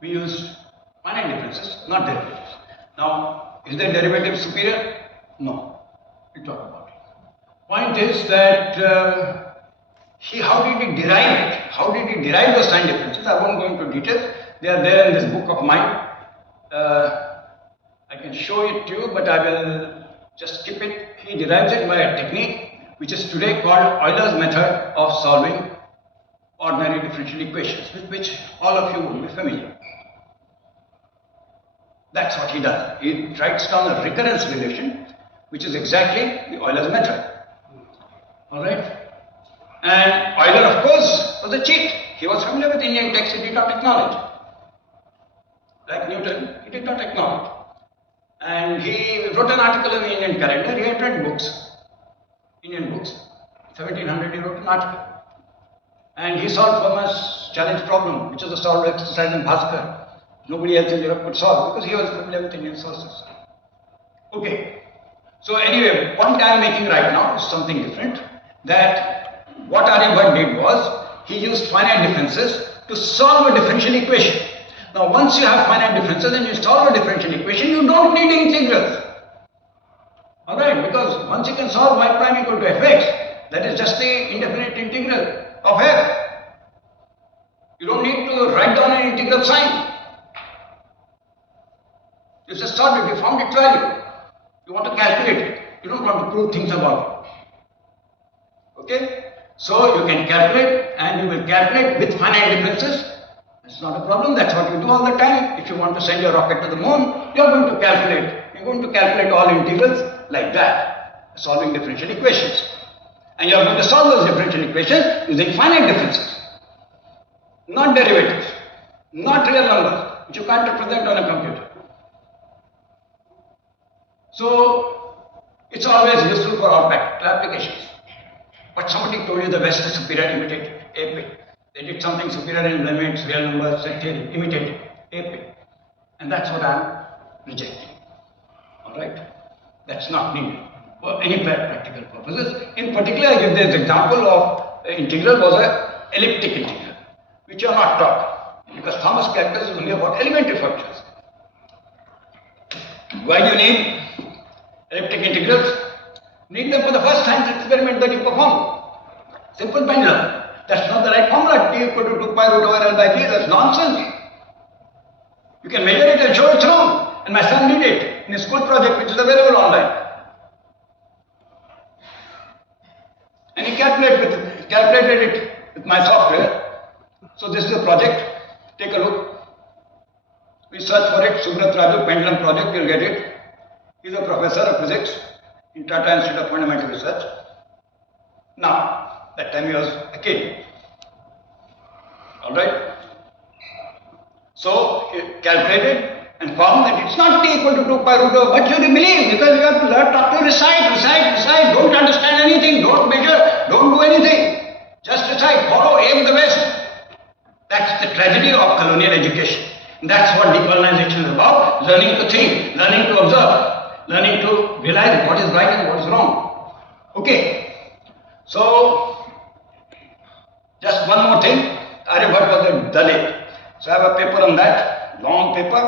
We use finite differences, not derivatives. Now, is their derivative superior? No. We'll talk about it. Point is that how did he derive it? How did he derive those sign differences? I won't go into details. They are there in this book of mine. I can show it to you, but I will just skip it. He derives it by a technique which is today called Euler's method of solving ordinary differential equations, with which all of you will be familiar. That's what he does. He writes down a recurrence relation, which is exactly the Euler's method. Alright? And Euler, of course, was a cheat. He was familiar with Indian texts, he did not acknowledge. Like Newton, he did not acknowledge. And he wrote an article in the Indian calendar, he had read books, Indian books. 1700 he wrote an article. And he solved Fermat's challenge problem, which was a solved exercise in Bhaskar. Nobody else in Europe could solve because he was familiar with Indian sources. Okay. So anyway, point I am making right now is something different. That what Aryabhata did was, he used finite differences to solve a differential equation. Now once you have finite differences and you solve a differential equation, you don't need integrals. Alright, because once you can solve y prime equal to fx, that is just the indefinite integral of f. You don't need to write down an integral sign. You just solved it, you found its value. You want to calculate it. You don't want to prove things about it. Okay? So you can calculate, and you will calculate with finite differences. It's not a problem, that's what you do all the time. If you want to send your rocket to the moon, you're going to calculate. You're going to calculate all integrals like that, solving differential equations. And you're going to solve those differential equations using finite differences. Not derivatives, not real numbers, which you can't represent on a computer. So, it's always useful for all practical applications. But somebody told you the West is superior, imitate it, ape it. They did something superior in limits, real numbers, set theory, imitate it, ape it. And that's what I'm rejecting. Alright? That's not needed for any practical purposes. In particular, I give this example of integral was an elliptic integral, which you are not taught. Because Thomas calculus is only about elementary functions. Why do you need elliptic integrals? Need them for the first science experiment that you perform. Simple pendulum. That's not the right formula. T equal to 2 pi root over L by D. That's nonsense. You can measure it and show it's wrong. And my son did it in his school project, which is available online. And he calculated it with my software. So this is a project. Take a look. Please search for it, Subrat Raju Pendulum Project, you'll get it. He's a professor of physics in Tata Institute of Fundamental Research. Now, that time he was a kid. Alright? So, he calculated and found that it's not t equal to 2 pi root over, but you believe because you have to learn to recite, don't understand anything, don't measure, don't do anything. Just recite, follow, aim the best. That's the tragedy of colonial education. And that's what decolonization is about, learning to think, learning to observe, learning to realize what is right and what is wrong. Okay, so just one more thing, Aryabhata was a Dalit. So I have a paper on that, long paper,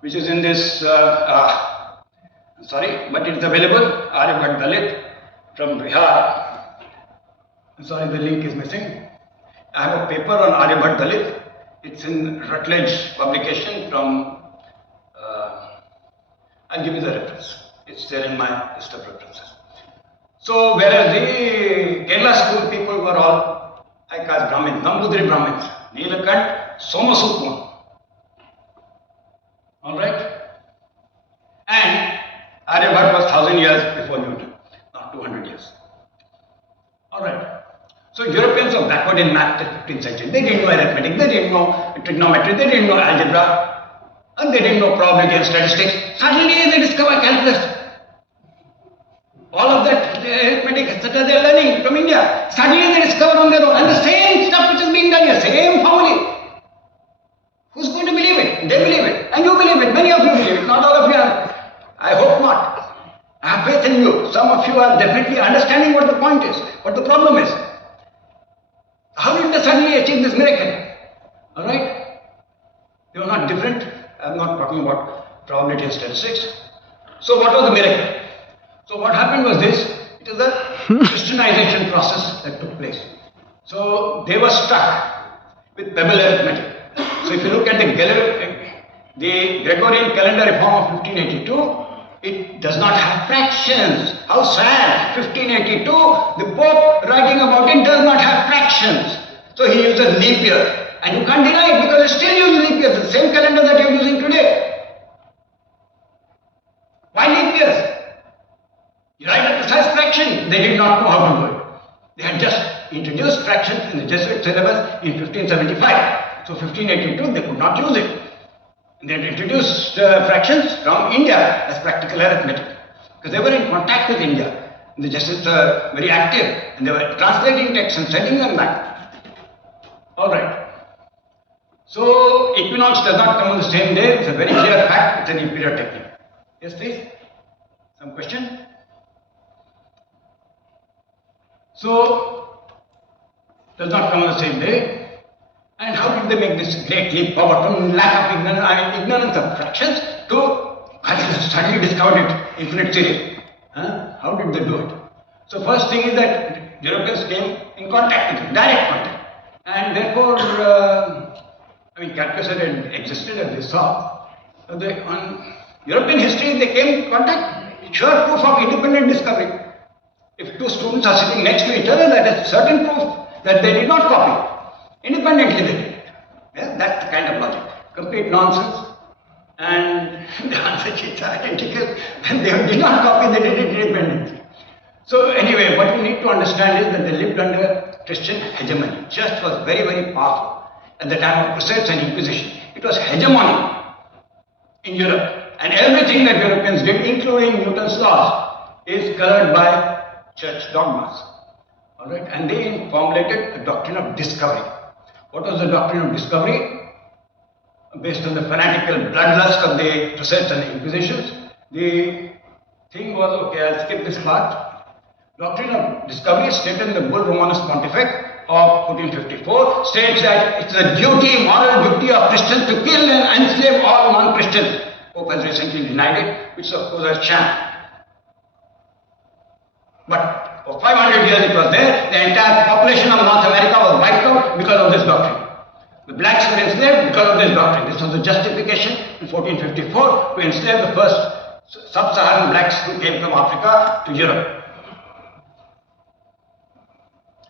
which is in this, but it's available, Aryabhata Dalit from Bihar. I'm sorry, the link is missing. I have a paper on Aryabhata Dalit. It's in Rutledge publication from, I'll give you the reference. It's there in my list of references. So, whereas the Kerala school people were all like as Brahmins, Nambudri Brahmins, Nilakant, Somasukma. Alright? And Aryabhata was 1000 years before Newton, not 200 years. Alright. So Europeans were backward in math in the 15th century. They didn't know arithmetic, they didn't know trigonometry, they didn't know algebra, and they didn't know probability and statistics. Suddenly they discover calculus. All of that arithmetic, etc., they are learning from India. Suddenly they discover on their own. And the same stuff which is being done here, same formulae. Who's going to believe it? They believe it. And you believe it. Many of you believe it. Not all of you are. I hope not. I have faith in you. Some of you are definitely understanding what the point is, what the problem is. How did they suddenly achieve this miracle? Alright? They were not different. I am not talking about probability and statistics. So what was the miracle? So what happened was this. It is a Christianization process that took place. So they were stuck with pebble arithmetic. So if you look at the Gregorian calendar reform of 1582, it does not have fractions. How sad! 1582, the Pope writing about it does not have fractions. So he uses leap year. And you can't deny it because it still uses leap years, the same calendar that you are using today. Why leap years? You write a precise fraction. They did not know how to do it. They had just introduced fractions in the Jesuit syllabus in 1575. So 1582, they could not use it. And they had introduced fractions from India as practical arithmetic because they were in contact with India. And the Jesuits were very active and they were translating texts and sending them back. Alright. So equinox does not come on the same day. It's a very clear fact. It's an imperial technique. Yes, please? Some question? So, does not come on the same day. And how did they make this great leap forward from lack of ignorance of fractions to suddenly discovered it, infinite series? How did they do it? So first thing is that Europeans came in contact with it, direct contact. And therefore, calculus had existed as they saw. So on European history, they came in contact, sure proof of independent discovery. If two students are sitting next to each other, that is certain proof that they did not copy. Independently they did it. Yeah, that's the kind of logic. Complete nonsense. And the answer sheets are identical. When they did not copy, they did it independently. So anyway, what we need to understand is that they lived under Christian hegemony. Church was very, very powerful at the time of Crusades and Inquisition. It was hegemony in Europe. And everything that Europeans did, including Newton's laws, is colored by church dogmas. Alright, and they formulated a doctrine of discovery. What was the doctrine of discovery? Based on the fanatical bloodlust of the Crusades and the Inquisitions, the thing was, okay, I'll skip this part. Doctrine of discovery stated in the Bull Romanus Pontifex of 1454 states that it's the duty, moral duty of Christians to kill and enslave all non-Christians. Pope has recently denied it, which of course is sham. But for 500 years it was there. The entire population of North America was wiped out because of this doctrine. The blacks were enslaved because of this doctrine. This was the justification in 1454 to enslave the first sub-Saharan blacks who came from Africa to Europe.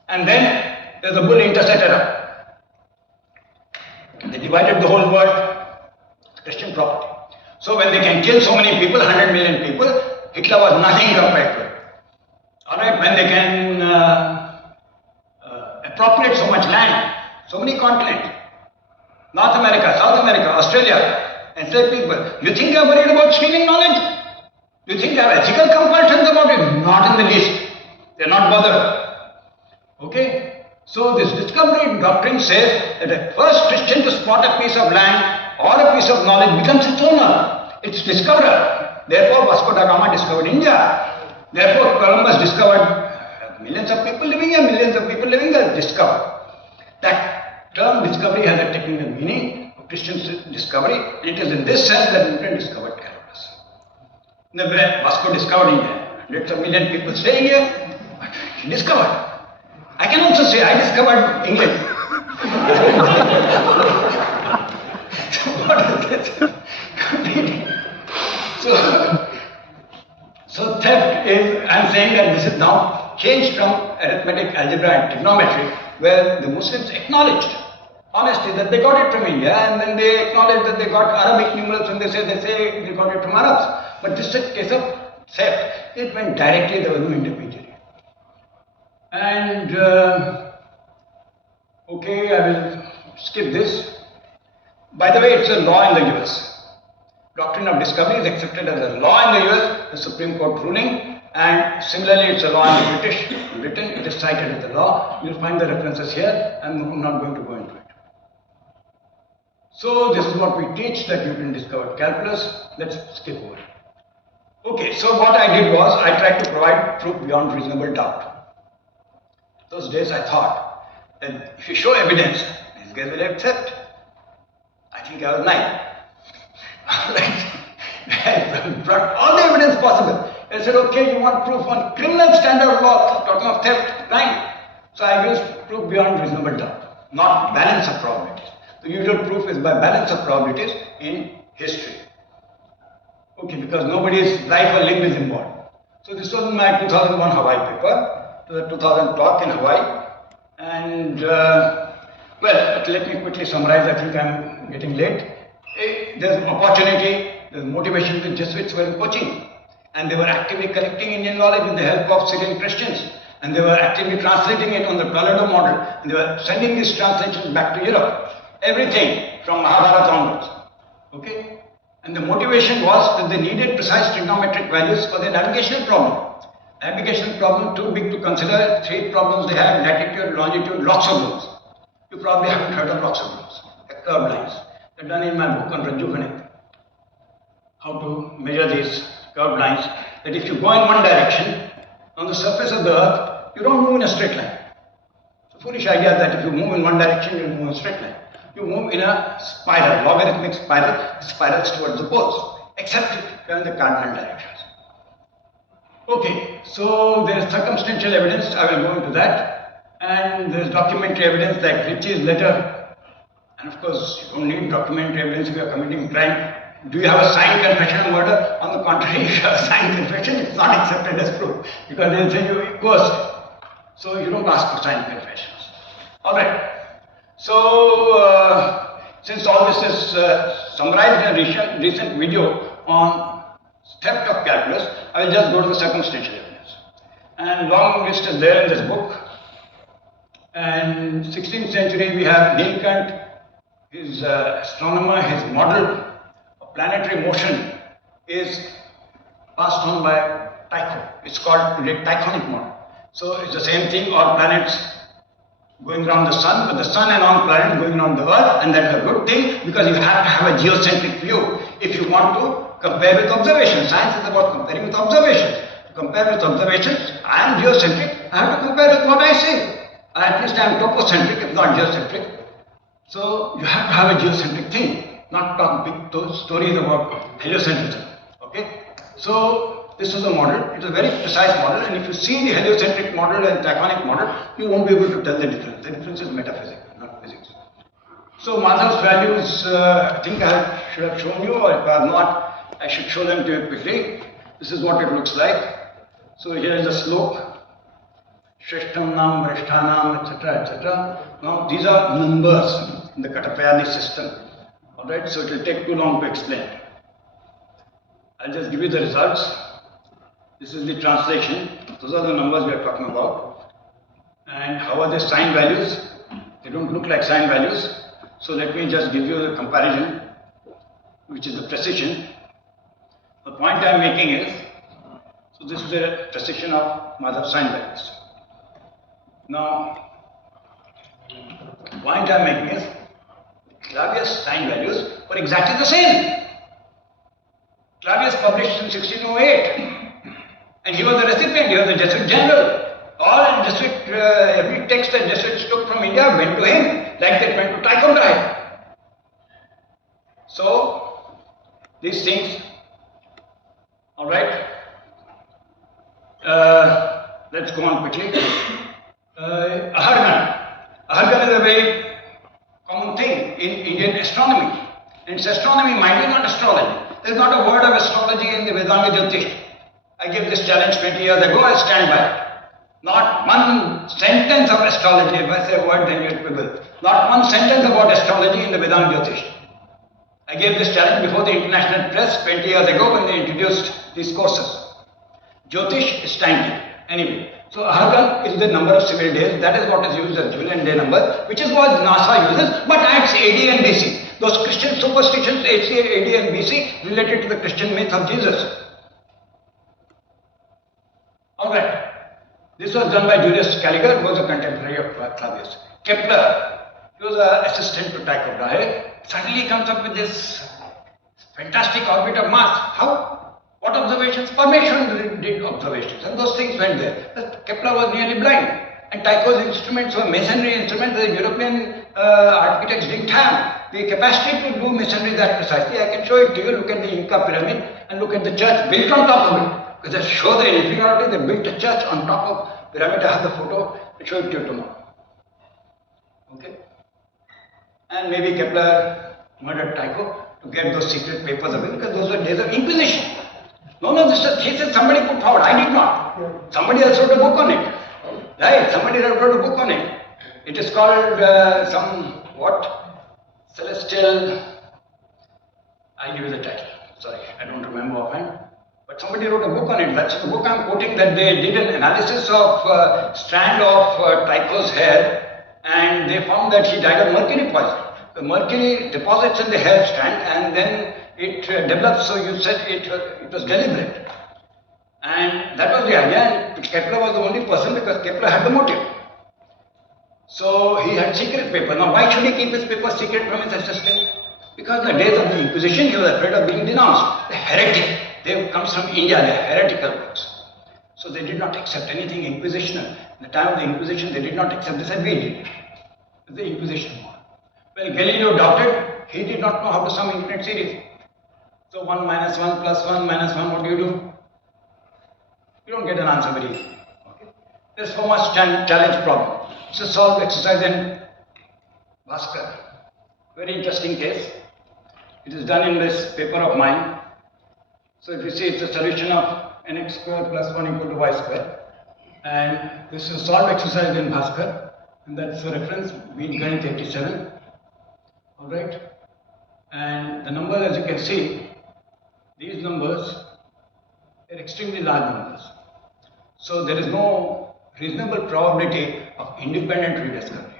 And then there's a bull inter cetera. They divided the whole world. The Christian Christian property. So when they can kill so many people, 100 million people, Hitler was nothing compared to it. Alright, when they can appropriate so much land, so many continents, North America, South America, Australia, enslave people. You think they are worried about stealing knowledge? Do you think they have ethical compulsions about it? Not in the least. They are not bothered. Okay? So this discovery doctrine says that a first Christian to spot a piece of land or a piece of knowledge becomes its owner, its discoverer. Therefore Vasco da Gama discovered India. Therefore Columbus discovered millions of people living here, millions of people living there, discovered. That term discovery has a technical meaning of Christian discovery. It is in this sense that Newton discovered calculus. Vasco discovered India. Hundreds of million people staying here, but he discovered. I can also say I discovered English. So what is this? So theft is, I am saying that this is now changed from arithmetic, algebra and trigonometry, where the Muslims acknowledged honestly that they got it from India, and then they acknowledged that they got Arabic numerals when they say they got it from Arabs. But this is a case of theft. It went directly, there was no intermediary. And okay, I will skip this. By the way, it's a law in the US. Doctrine of discovery is accepted as a law in the US, the Supreme Court ruling, and similarly it's a law in the Britain, it is cited as a law. You'll find the references here, I'm not going to go into it. So this is what we teach, that Newton discovered calculus. Let's skip over it. Okay, so what I did was, I tried to provide proof beyond reasonable doubt. Those days I thought that if you show evidence, these guys will accept. I think I was 9. I brought all the evidence possible. I said, okay, you want proof on criminal standard law, talking of theft, fine. So I used proof beyond reasonable doubt, not balance of probabilities. The usual proof is by balance of probabilities in history. Okay, because nobody's life or limb is involved. So this was my 2001 Hawaii paper, to the 2000 talk in Hawaii. And well, let me quickly summarize, I think I'm getting late. There's an opportunity, there's motivation. The Jesuits were in Cochin, and they were actively collecting Indian knowledge with the help of Syrian Christians, and they were actively translating it on the Toledo model, and they were sending these translations back to Europe. Everything from Mahabharata onwards. Okay? And the motivation was that they needed precise trigonometric values for their navigational problem. Navigational problem too big to consider. 3 problems they have: latitude, longitude, locks of rooms. You probably haven't heard of locks of rooms, the curved lines. They're done in my book on Raju, Ganita. How to measure these curved lines, that if you go in one direction, on the surface of the earth, you don't move in a straight line. It's a foolish idea that if you move in one direction, you move in a straight line. You move in a spiral, logarithmic spiral, spirals towards the poles, except if you are in the cardinal directions. Okay, so there is circumstantial evidence, I will go into that, and there is documentary evidence like Ritchie's letter. And of course, you don't need documentary evidence if you are committing crime. Do you have a signed confession of murder? On the contrary, if you have a signed confession, it's not accepted as proof, because they'll say you coerced. So you don't ask for signed confessions. Alright. So, since all this is summarized in a recent video on theft of calculus, I will just go to the circumstantial evidence. And long list is there in this book. And 16th century we have Nilkant, his astronomer, his model of planetary motion is passed on by Tycho. It's called today Tychonic model. So it's the same thing, all planets going around the sun, but the sun and all planets going around the earth, and that's a good thing because you have to have a geocentric view if you want to compare with observations. Science is about comparing with observations. To compare with observations, I am geocentric, I have to compare with what I say. At least I am topocentric, if not geocentric. So you have to have a geocentric thing, not talk big stories about heliocentrism. Okay? So this was a model, it is a very precise model, and if you see the heliocentric model and Tychonic model, you won't be able to tell the difference. The difference is metaphysics, not physics. So Madhav's values, I think I should have shown you, or if I have not, I should show them to you quickly. This is what it looks like. So here is the slope, Shreshtam Nam, Vrishtanam, etc., etc. Now these are numbers in the Katapayadi system Alright, so it will take too long to explain. I'll just give you the results. This is the translation. Those are the numbers we are talking about. And how are the sign values? They don't look like sign values. So let me just give you the comparison, which is the precision. The point I am making is, so this is the precision of mother sign values. Now, the point I am making is, Clavius sign values were exactly the same. Clavius published in 1608, and he was the recipient, he was the Jesuit general. All Jesuit, every text that Jesuits took from India went to him, like they went to Tycho Brahe. So, these things, alright, let's go on quickly. Ahargan is a very common thing in Indian astronomy. And it's astronomy, mind you, not astrology. There's not a word of astrology in the Vedanta Jyotish. I gave this challenge 20 years ago, I stand by it. Not one sentence of astrology. If I say a word, then you will. Not one sentence about astrology in the Vedanta Jyotish. I gave this challenge before the international press 20 years ago when they introduced these courses. Jyotish is time. Anyway, so Ahargan is the number of civil days. That is what is used as Julian day number, which is what NASA uses, but adds AD and BC. Those Christian superstitions, AD and BC, related to the Christian myth of Jesus. Alright. This was done by Julius Scaliger, who was a contemporary of Clavius. Kepler, he was an assistant to Tycho Brahe, suddenly comes up with this fantastic orbit of Mars. How? What observations? Formation did observations, and those things went there. But Kepler was nearly blind, and Tycho's instruments were masonry instruments that the European architects didn't have the capacity to do masonry that precisely. I can show it to you. Look at the Inca pyramid and look at the church built on top of it. Because they show the inferiority, they built a church on top of pyramid. I have the photo, I'll show it to you tomorrow. Okay? And maybe Kepler murdered Tycho to get those secret papers away, because those were days of Inquisition. No, this is a thesis somebody put forward, I did not. Somebody else wrote a book on it. Right? Somebody wrote a book on it. It is called Celestial, I'll give you the title. Sorry, I don't remember offhand. But somebody wrote a book on it. That's the book I'm quoting, that they did an analysis of strand of Tycho's hair, and they found that he died of mercury poison. The mercury deposits in the hair strand and then it develops, so you said it was deliberate. And that was the idea, and Kepler was the only person because Kepler had the motive. So he had secret paper. Now why should he keep his paper secret from his assistant? Because in the days of the Inquisition he was afraid of being denounced. The heretic. They comes from India, they are heretical works. So they did not accept anything inquisitional. In the time of the Inquisition, they did not accept this, and we did. The Inquisition. Well, Galileo doubted, he did not know how to sum infinite series. So 1 minus 1 plus 1 minus 1, what do? You don't get an answer very easily. Okay? There's so much challenge problem. It's a solved exercise in Bhaskar. Very interesting case. It is done in this paper of mine. So if you see, it's a solution of nx square plus 1 equal to y square. And this is a solved exercise in Bhaskar. And that's a reference, Ganita 87. Alright. And the numbers, as you can see, these numbers are extremely large numbers. So there is no reasonable probability of independent rediscovery.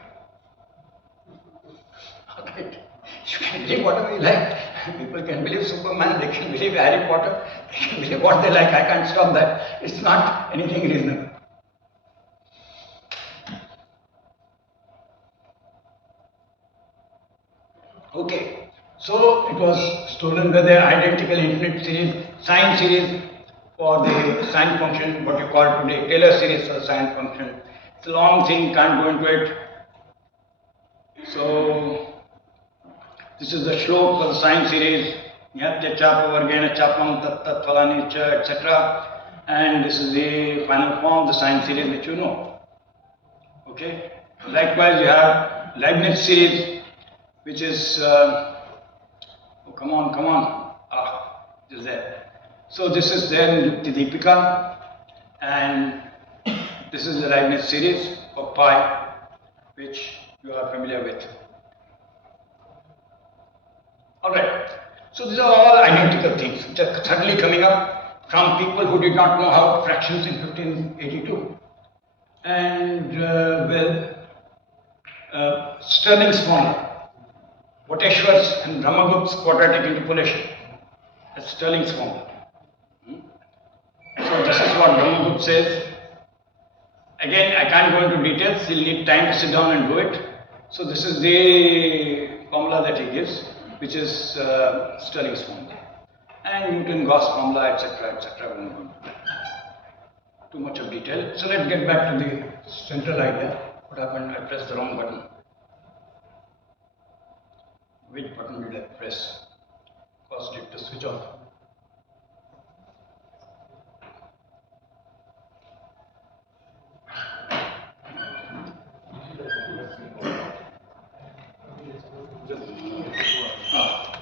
Alright. You can believe whatever you like. People can believe Superman, they can believe Harry Potter, they can believe what they like. I can't stop that. It's not anything reasonable. Okay, so it was stolen with the identical infinite series, sine series for the sine function, what you call today Taylor series for the sine function. It's a long thing, can't go into it. So this is the slope for the sine series, Nyatya chapa vargena chapam tat phalani cha, etc. And this is the final form of the sine series which you know. Okay. Likewise, you have Leibniz series, which is oh, come on. It is there. So this is there in Yukti Deepika, and this is the Leibniz series of pi, which you are familiar with. Alright. So these are all identical things which are suddenly coming up from people who did not know how fractions in 1582. And Stirling's formula, Boteshwar's and Brahmagupta's quadratic interpolation. That's Stirling's formula. So this is what Brahmagupta says. Again, I can't go into details, you'll need time to sit down and do it. So this is the formula that he gives, which is Stirling's formula. And Newton-Gauss formula, etc., etc. We won't go into that. Too much of detail. So let's get back to the central idea. What happened? I pressed the wrong button. Which button did I press? Caused it to switch off.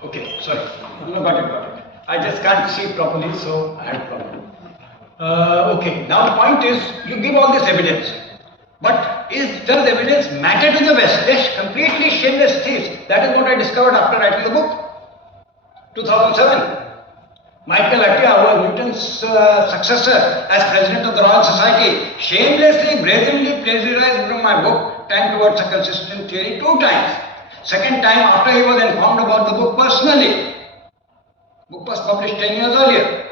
Okay, sorry. No, got it. I just can't see properly, so I had a problem. Okay, now the point is, you give all this evidence. But does evidence matter to the West? They're completely shameless thieves. That is what I discovered after writing the book. 2007. Michael Atiyah was Newton's successor as president of the Royal Society. Shamelessly, brazenly plagiarized from my book, Time Towards a Consistent Theory, 2 times. Second time after he was informed about the book personally. Book was published 10 years earlier.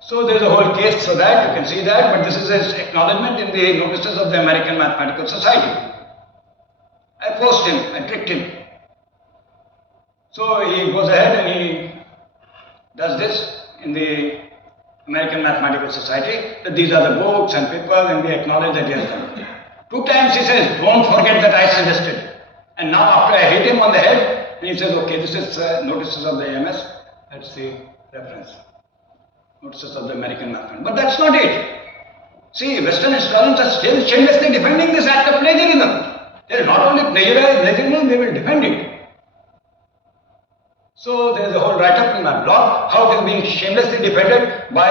So there is a whole case for that, you can see that, but this is his acknowledgement in the notices of the American Mathematical Society. I forced him, I tricked him. So he goes ahead and he does this in the American Mathematical Society, that these are the books and papers, and we acknowledge that he has done it. 2 times he says, don't forget that I suggested. And now after I hit him on the head, and he says, okay, this is notices of the AMS, that's the reference. Notices of the American Mathematics. But that's not it. See, Western historians are still shamelessly defending this act of plagiarism. They will not only plagiarize plagiarism, they will defend it. So there is a whole write-up in my blog, how it is being shamelessly defended by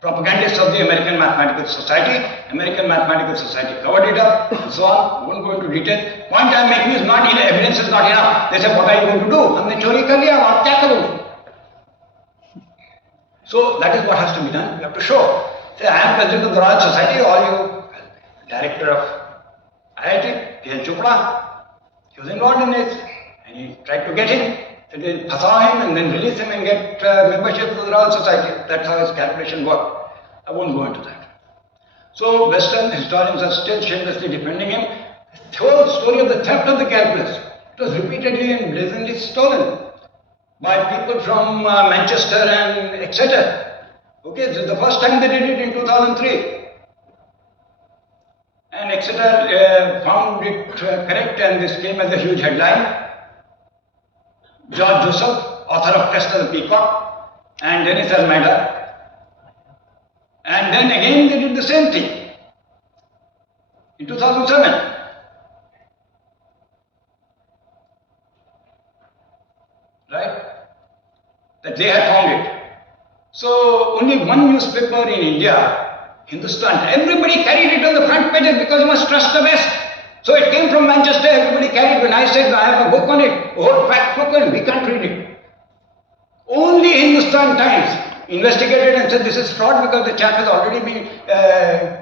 propagandists of the American Mathematical Society. American Mathematical Society covered it up and so on. I won't go into detail. Point I am making is not enough, evidence is not enough. They say, what are you going to do? हमने चोरी कर लिया, आप क्या करोगे? So that is what has to be done. You have to show. Say, I am president of the Royal Society, or you, director of IIT, P.L. Chopra. He was involved in this, and he tried to get him. So they assault him and then release him and get membership to the Royal Society. That's how his calculation worked. I won't go into that. So Western historians are still shamelessly defending him. The whole story of the theft of the calculus, it was repeatedly and brazenly stolen by people from Manchester and etc. Okay, this is the first time they did it in 2003. And Exeter found it correct, and this came as a huge headline. George Joseph, author of Crest of the Peacock, and Dennis Almeida. And then again they did the same thing in 2007. Right? That they had found it. So only one newspaper in India, Hindustan, everybody carried it on the front pages because you must trust the West. So it came from Manchester, everybody carried it. When I said I have a book on it, a whole fact book, and we can't read it. Only Hindustan Times investigated and said this is fraud because the chap has already been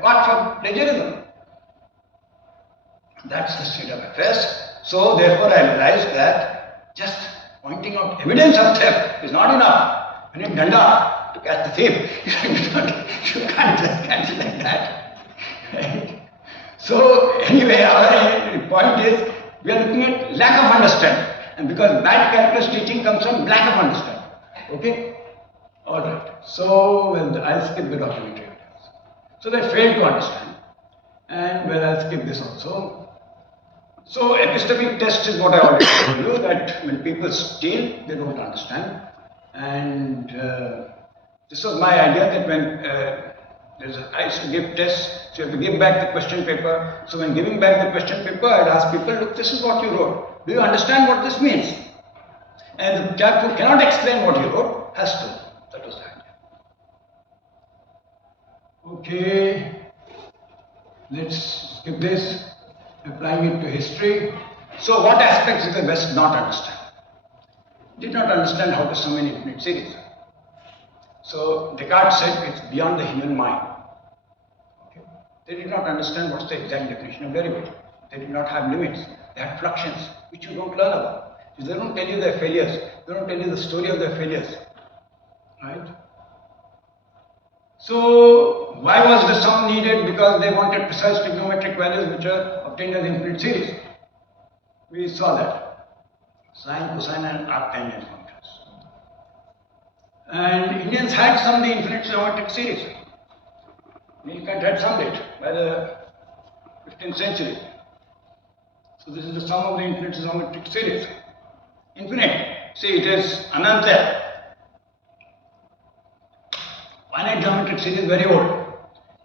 caught for plagiarism. That's the state of affairs. So therefore I realized that just pointing out evidence of theft is not enough. You need danda to catch the thief. You can't just catch it like that. Right? So anyway, our point is, we are looking at lack of understanding. And because bad calculus teaching comes from lack of understanding. Okay? Alright. So, well, I'll skip the documentary evidence. So they failed to understand. And well, I'll skip this also. So epistemic test is what I already told you, that when people steal, they don't understand. And this was my idea, that when I used to give tests, so you have to give back the question paper. So when giving back the question paper, I'd ask people, look, this is what you wrote. Do you understand what this means? And the chap who cannot explain what he wrote has to. That was the idea. Okay, let's skip this. Applying it to history. So what aspects did the West not understand? Did not understand how to sum an infinite series. So Descartes said it's beyond the human mind. Okay. They did not understand what's the exact definition of derivative. They did not have limits. They had fluxions, which you don't learn about. They don't tell you their failures. They don't tell you the story of their failures. Right? So why was the sum needed? Because they wanted precise trigonometric values which are obtained as infinite series. We saw that. Sine, cosine and arctangent functions. And Indians had summed the infinite geometric series. Nilkant had summed it by the 15th century. So this is the sum of the infinite geometric series. Infinite. See, it is ananta. Finite geometric series, very old.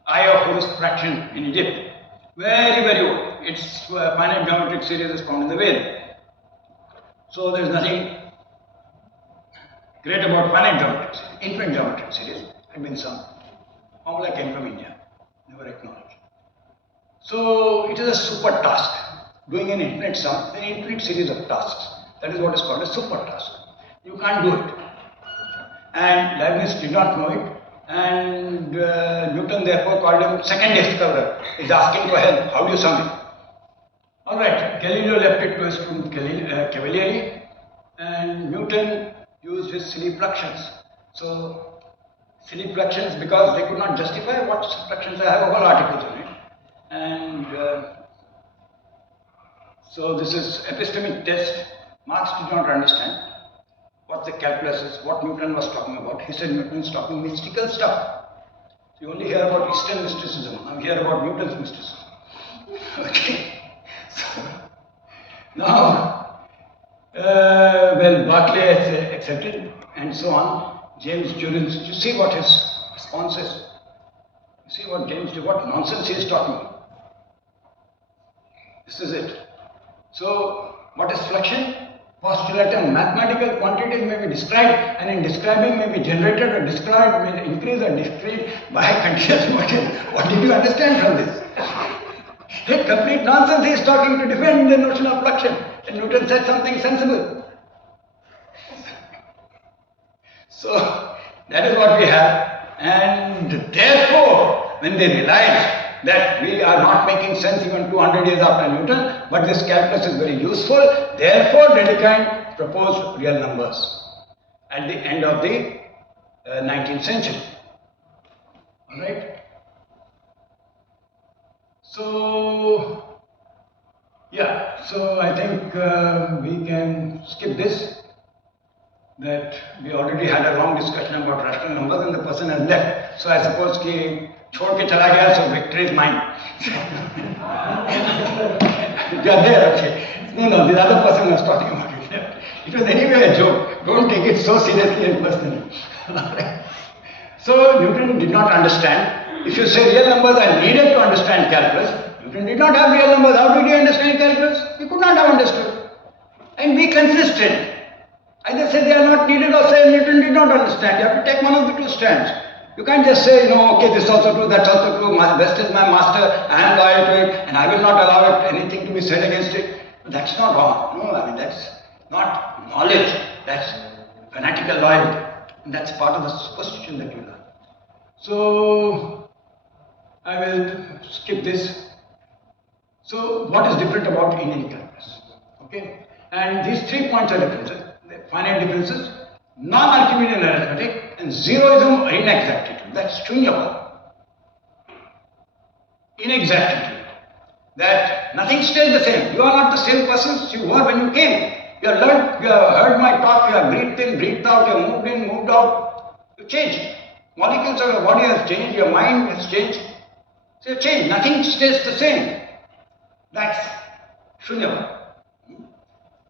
I of Horus fraction in Egypt. Very, very old. Its finite geometric series is found in the Veda. So there is nothing great about finite geometric series. Infinite geometric series had been summed. Formula came from India, never acknowledged. So it is a super task. Doing an infinite sum is an infinite series of tasks. That is what is called a super task. You can't do it. And Leibniz did not know it. And Newton therefore called him second discoverer. He's asking for help. How do you sum it? Alright, Galileo left it to his student Cavalieri, and Newton used his silly fluxions. So, silly fluxions because they could not justify what fluxions. I have whole articles on it. And so this is epistemic test. Marx did not understand what the calculus is, what Newton was talking about. He said Newton is talking mystical stuff. You only hear about Eastern mysticism. I'm here about Newton's mysticism. Okay. So, now, well, Berkeley has accepted and so on. James Turin, you see what his response is. You see what what nonsense he is talking about. This is it. So, what is fluxion? Postulatum. Mathematical quantities may be described, and in describing may be generated or described, may increase or decrease by continuous motion. What did you understand from this? A complete nonsense. He is talking to defend the notion of fluxion. And Newton said something sensible. So, that is what we have. And therefore, when they realize that we are not making sense even 200 years after Newton, but this calculus is very useful, therefore Dedekind proposed real numbers at the end of the 19th century. Alright? So, yeah, so I think we can skip this. That we already had a long discussion about rational numbers and the person has left. So I suppose कि छोड़ के चला गया, so victory is mine. You are there, okay. No, the other person was talking about it. It was anyway a joke. Don't take it so seriously and personally. So Newton did not understand. If you say real numbers are needed to understand calculus, Newton did not have real numbers. How did he understand calculus? He could not have understood. And be consistent. Either say they are not needed or say Newton did not understand. You have to take one of the two stands. You can't just say, no, okay, this is also true, that's also true, West is my master, I am loyal to it, and I will not allow anything to be said against it. That's not wrong. No, I mean, that's not knowledge, that's fanatical loyalty. And that's part of the superstition that you learn. So, I will skip this. So, what is different about innate calculus? Okay? And these 3 points are differences. Finite differences, non-Archimedean arithmetic, and zeroism or inexactitude. That's shunyava. Inexactitude. That nothing stays the same. You are not the same persons you were when you came. You have learned, you have heard my talk, you have breathed in, breathed out, you have moved in, moved out. You changed. Molecules of your body has changed, your mind has changed. So you change. Nothing stays the same. That's shunyava.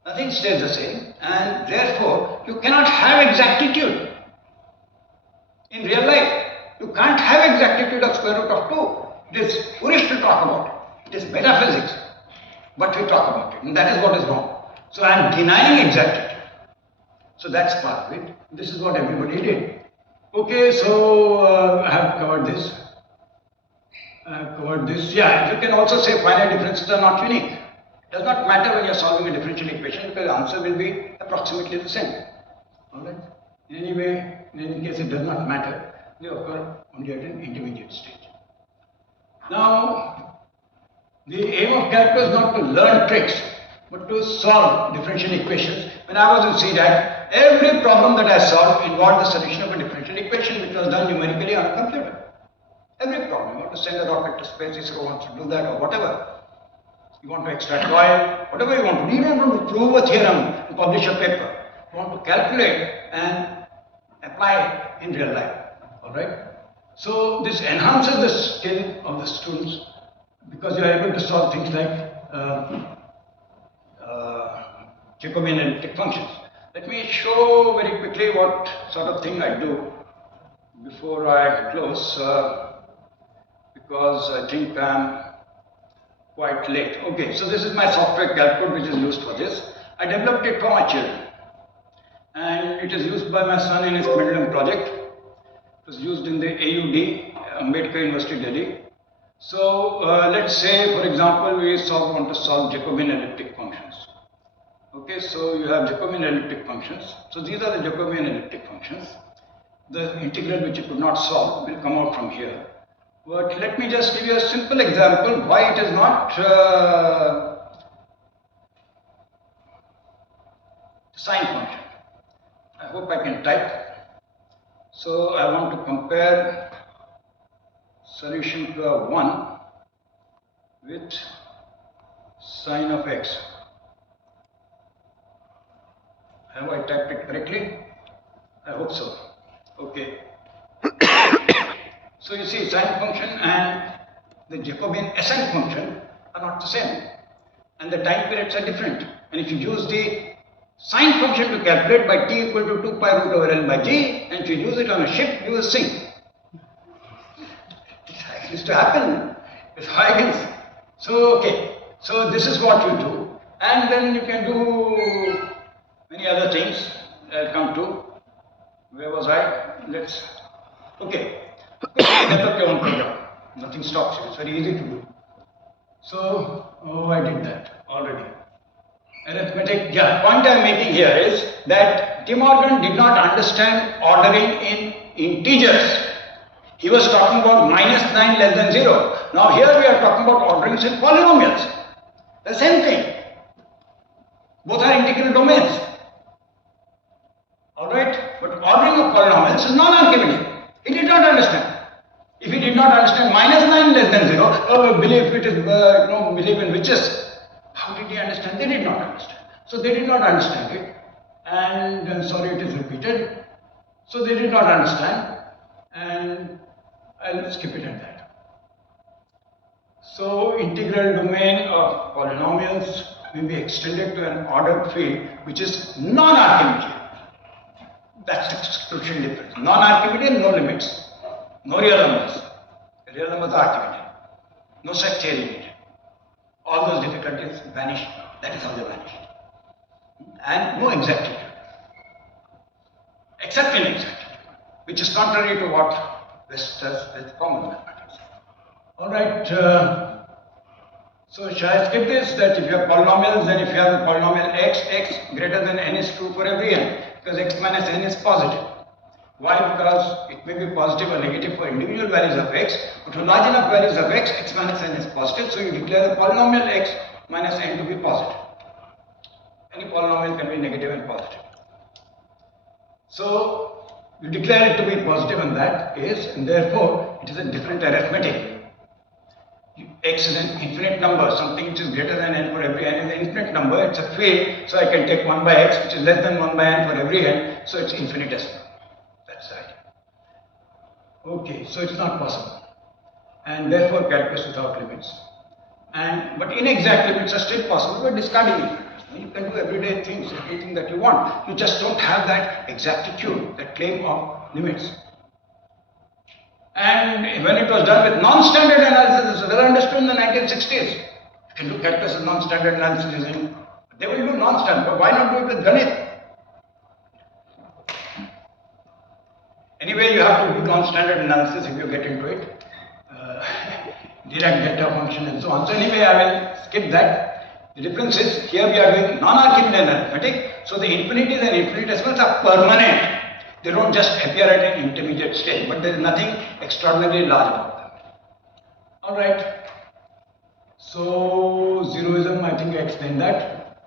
Nothing stays the same, and therefore you cannot have exactitude. In real life, you can't have exactitude of square root of 2. It is foolish to talk about it. It is metaphysics, but we talk about it, and that is what is wrong. So I am denying exactitude. So that's part of it. This is what everybody did. Okay, so I have covered this. Yeah, you can also say finite differences are not unique. Does not matter when you are solving a differential equation because the answer will be approximately the same. Alright? In any way, in any case, it does not matter. They occur only at an intermediate stage. Now, the aim of calculus is not to learn tricks, but to solve differential equations. When I was in CDAC, every problem that I solved involved the solution of a differential equation which was done numerically on a computer. Every problem. You want to send a rocket to space, ISRO wants to do that or whatever. You want to extract oil, whatever you want to do. You don't want to prove a theorem and publish a paper. You want to calculate and apply it in real life. Alright? So this enhances the skill of the students because you are able to solve things like Jacobian elliptic functions. Let me show very quickly what sort of thing I do before I close because I think I am quite late. Okay, so this is my software calcode which is used for this. I developed it for my children and it is used by my son in his Pendulum project. It was used in the AUD, Ambedkar University, Delhi. So let's say, for example, we want to solve Jacobian elliptic functions. Okay, so you have Jacobian elliptic functions. So these are the Jacobian elliptic functions. The integral which you could not solve will come out from here. But let me just give you a simple example why it is not sine function. I hope I can type. So I want to compare solution curve 1 with sine of x. Have I typed it correctly? I hope so. Okay. So you see, sine function and the Jacobian ascent function are not the same, and the time periods are different. And if you use the sine function to calculate by t equal to 2 pi root over L by g, and if you use it on a ship, you will sink. It used to happen with Huygens. So okay, so this is what you do, and then you can do many other things. I'll come to. Where was I? Okay. Set up your own program. Nothing stops you. It's very easy to do. So, I did that already. Arithmetic. Yeah. Point I'm making here is that De Morgan did not understand ordering in integers. He was talking about -9 less than 0. Now here we are talking about orderings in polynomials. The same thing. Both are integral domains. Alright? But ordering of polynomials is non-Archimedean. He did not understand. If he did not understand -9 less than 0, believe it is, believe in witches. How did he understand? They did not understand. So they did not understand it. And sorry it is repeated. So they did not understand. And I'll skip it at that. So integral domain of polynomials will be extended to an ordered field which is non-Archimedean. That's the crucial difference. Non-Archimedean, no limits. No real numbers. Real numbers are Archimedean. No such theory needed. All those difficulties vanish. That is how they vanish. And no exactitude. Except inexactitude, which is contrary to what West does with common mathematics. Alright. So shall I skip this? That if you have polynomials, then if you have a polynomial x greater than n is true for every n, because x minus n is positive. Why? Because it may be positive or negative for individual values of x, but for large enough values of x minus n is positive, so you declare the polynomial x minus n to be positive. Any polynomial can be negative and positive. So you declare it to be positive in that case, and therefore it is a different arithmetic. X is an infinite number, something which is greater than n for every n is an infinite number, it's a field, so I can take 1 by x which is less than 1 by n for every n, so it's infinitesimal. That's right. Okay, so it's not possible. And therefore calculus without limits. But inexact limits are still possible, but discarding infinite. You can do everyday things, everything that you want. You just don't have that exactitude, that claim of limits. And when it was done with non-standard analysis, this was well understood in the 1960s. You can do calculus as non-standard analysis using, they will do non-standard, but why not do it with Ganita? Anyway, you have to do non-standard analysis if you get into it. Dirac delta function and so on. So anyway, I will skip that. The difference is here we are doing non-Archimedean arithmetic, so the infinities and infinitesimals are permanent. They don't just appear at an intermediate stage, but there is nothing extraordinarily large about them. Alright. So, zeroism, I think I explained that.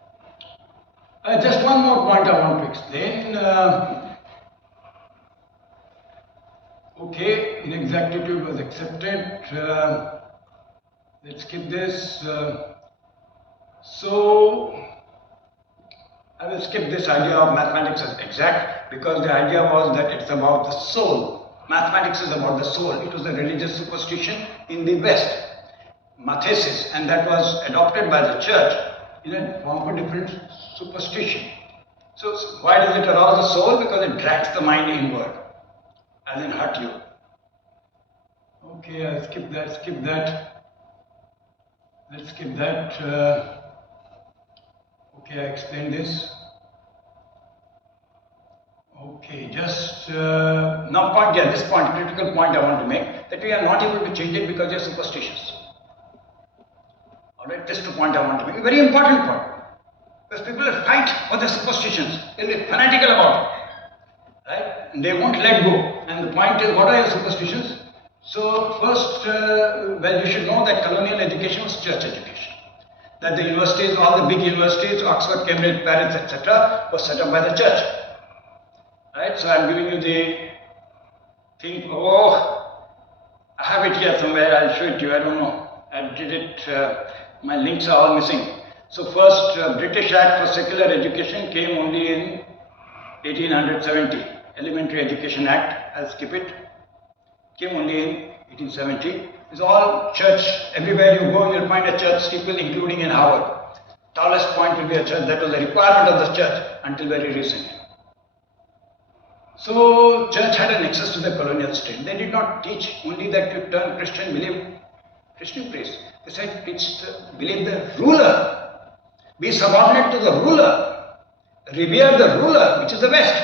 Just one more point I want to explain. Okay, inexactitude was accepted. Let's skip this. So, I will skip this idea of mathematics as exact because the idea was that it's about the soul. Mathematics is about the soul. It was a religious superstition in the West, mathesis, and that was adopted by the church in a form of a different superstition. So, why does it arouse the soul? Because it drags the mind inward, as in hurt you. Okay, I'll skip that, Let's skip that. Okay, I explained this. Okay, just now point, yeah, this point, critical point I want to make, that we are not able to change it because they are superstitious. Alright, this is the point I want to make, a very important point. Because people will fight for the superstitions, they'll be fanatical about it. Right? And they won't let go. And the point is, what are your superstitions? So first, well, you should know that colonial education was church education. That the universities, all the big universities, Oxford, Cambridge, Paris, etc., was set up by the church. Right? So I'm giving you the thing. Oh, I have it here somewhere. I'll show it to you. I don't know. I did it. My links are all missing. So first, British Act for Secular Education came only in 1870. Elementary Education Act. I'll skip it. Came only in 1870. It's all church. Everywhere you go, you'll find a church steeple, including in Harvard. Tallest point will be a church. That was a requirement of the church until very recently. So, church had an access to the colonial state. They did not teach only that you turn Christian, believe Christian priest. They said, believe the ruler. Be subordinate to the ruler. Revere the ruler, which is the West.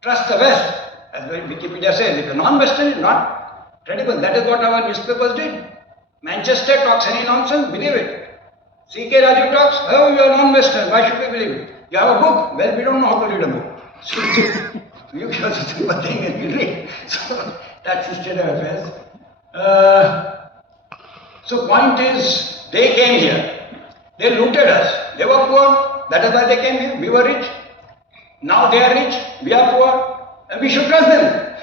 Trust the West. As Wikipedia says, if you're non-Western, you're not credible. That is what our newspapers did. Manchester talks any nonsense, believe it. C.K. Raju talks, oh, you are non-Western, why should we believe it? You have a book? Well, we don't know how to read a book. You give us a simple thing and we read. So, that's the state of affairs. So, point is, they came here. They looted us. They were poor. That is why they came here. We were rich. Now they are rich. We are poor. And we should trust them.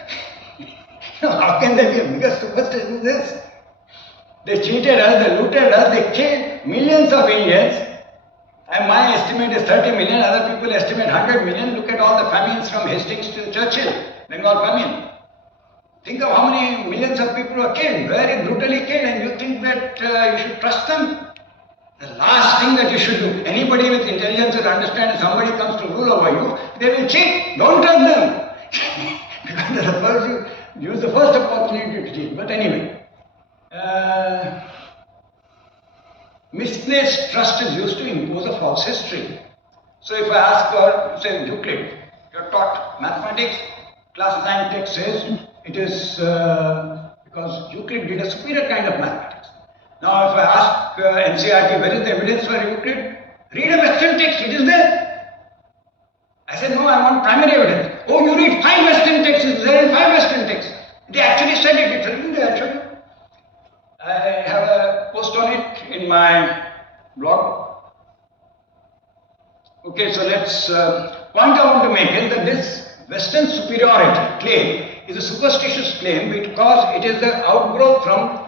How can they be a bigger superstition than this? They cheated us, they looted us, they killed millions of Indians. And my estimate is 30 million, other people estimate 100 million. Look at all the famines from Hastings to Churchill, Bengal famine. Think of how many millions of people were killed, very brutally killed, and you think that you should trust them? The last thing that you should do, anybody with intelligence will understand if somebody comes to rule over you, they will cheat. Don't trust them. Because the first you use the first opportunity to cheat. But anyway, misplaced trust is used to impose a false history. So if I ask, say Euclid, you're taught mathematics, class 9 text says it is because Euclid did a superior kind of mathematics. Now if I ask NCERT, where is the evidence for Euclid? Read a Western text, it is there. I said, no, I want primary evidence. Oh, you read 5 Western texts, it's there in 5 Western texts. They actually said it, it's written there, actually. I have a post on it in my blog. Okay, so let's, point I want to make is that this Western superiority claim is a superstitious claim because it is the outgrowth from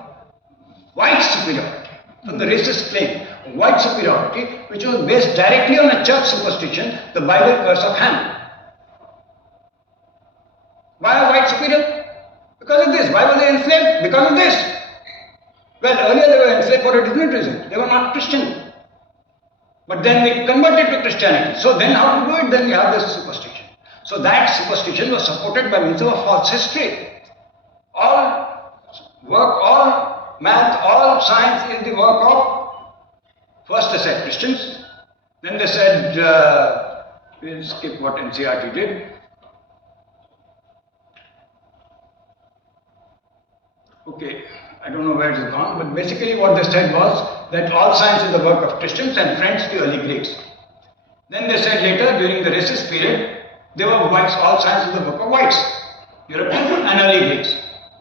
white superiority, from the racist claim. White superiority, which was based directly on a church superstition, the Bible curse of Ham. Why are white superior? Because of this. Why were they enslaved? Because of this. Well, earlier they were enslaved for a different reason. They were not Christian. But then they converted to Christianity. So then how to do it? Then we have this superstition. So that superstition was supported by means of a false history. All work, all math, all science is the work of, first they said Christians, then they said, we'll skip what NCERT did. Okay, I don't know where it has gone, but basically what they said was that all science is the work of Christians and friends, the early Greeks. Then they said later, during the racist period, they were whites, all science is the work of whites, Europeans and early Greeks.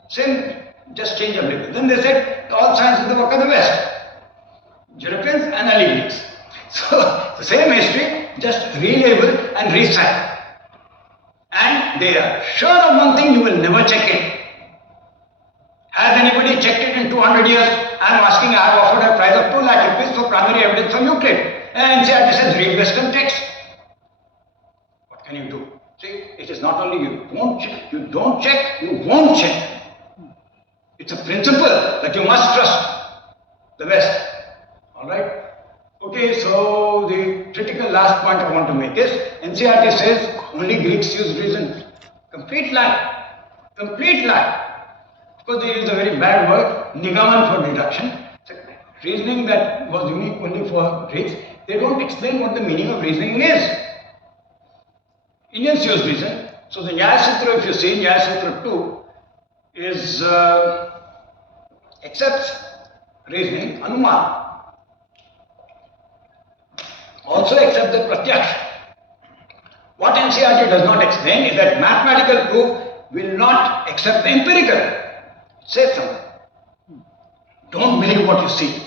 Same, just change of label. Then they said all science is the work of the West, Europeans and early Greeks. So the same history, just relabeled and recycled. And they are sure of one thing, you will never check it. Has anybody checked it in 200 years? I am asking, I have offered a price of 2 lakh rupees for primary evidence from Euclid. And NCERT says read Western text. What can you do? See, it is not only you don't check, you won't check. It's a principle that you must trust the West. Alright? Okay, so the critical last point I want to make is NCERT says only Greeks use reason. Complete lie. Complete lie. Because they use a very bad word, nigaman for deduction. Reasoning that was unique only for Greeks. They don't explain what the meaning of reasoning is. Indians use reason. So the Nyaya Sutra, if you see, Nyaya Sutra 2 is accepts reasoning, Anuman. Also accepts the Pratyaksha. What NCERT does not explain is that mathematical proof will not accept the empirical. It says something. Don't believe what you see.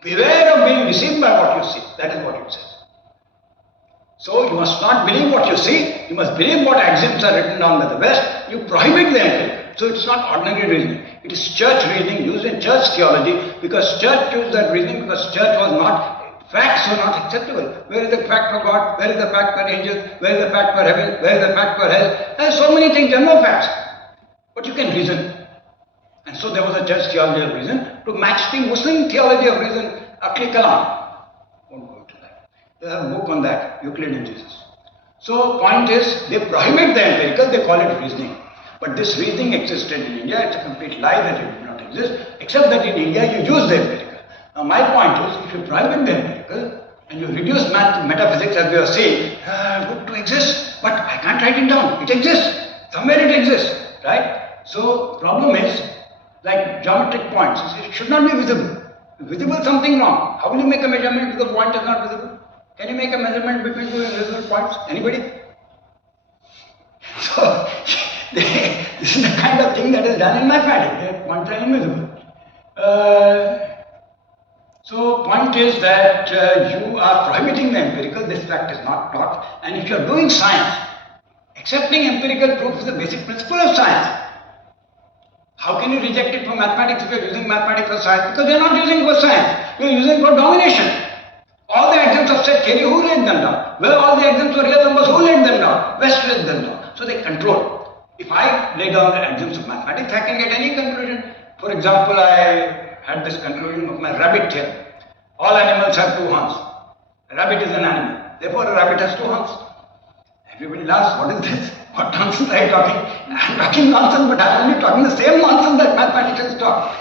Beware of being deceived by what you see. That is what it says. So you must not believe what you see. You must believe what axioms are written down by the West. You prohibit the empirical. So it's not ordinary reasoning. It is church reasoning used in church theology because church used that reasoning because church was not, facts were not acceptable. Where is the fact for God? Where is the fact for angels? Where is the fact for heaven? Where is the fact for hell? There are so many things, there are no facts. But you can reason. And so there was a church theology of reason to match the Muslim theology of reason, Akli Kalam. Won't go into that. They have a book on that, Euclid and Jesus. So point is, they prohibit the empirical, they call it reasoning. But this reasoning existed in India, it's a complete lie that it did not exist, except that in India you use the empirical. Now my point is, if you prohibit the empirical, and you reduce math to metaphysics as we are saying, good to exist, but I can't write it down. It exists. Somewhere it exists, right? So problem is, like geometric points, it should not be visible. Visible something wrong. How will you make a measurement if the point is not visible? Can you make a measurement between two invisible points? Anybody? So this is the kind of thing that is done in mathematics. Points are invisible. So point is that you are prohibiting the empirical. This fact is not taught. And if you are doing science, accepting empirical proof is the basic principle of science. How can you reject it for mathematics if you are using mathematics for science? Because they are not using it for science. You are using it for domination. All the axioms of set theory, who laid them down? Well, all the axioms for real numbers, who laid them down? West laid them down. So they control. If I lay down the axioms of mathematics, I can get any conclusion. For example, I had this conclusion of my rabbit theorem. All animals have 2 horns. A rabbit is an animal. Therefore, a rabbit has 2 horns. Everybody laughs, what is this? What nonsense are you talking? I am talking nonsense, but I am only talking the same nonsense that mathematicians talk,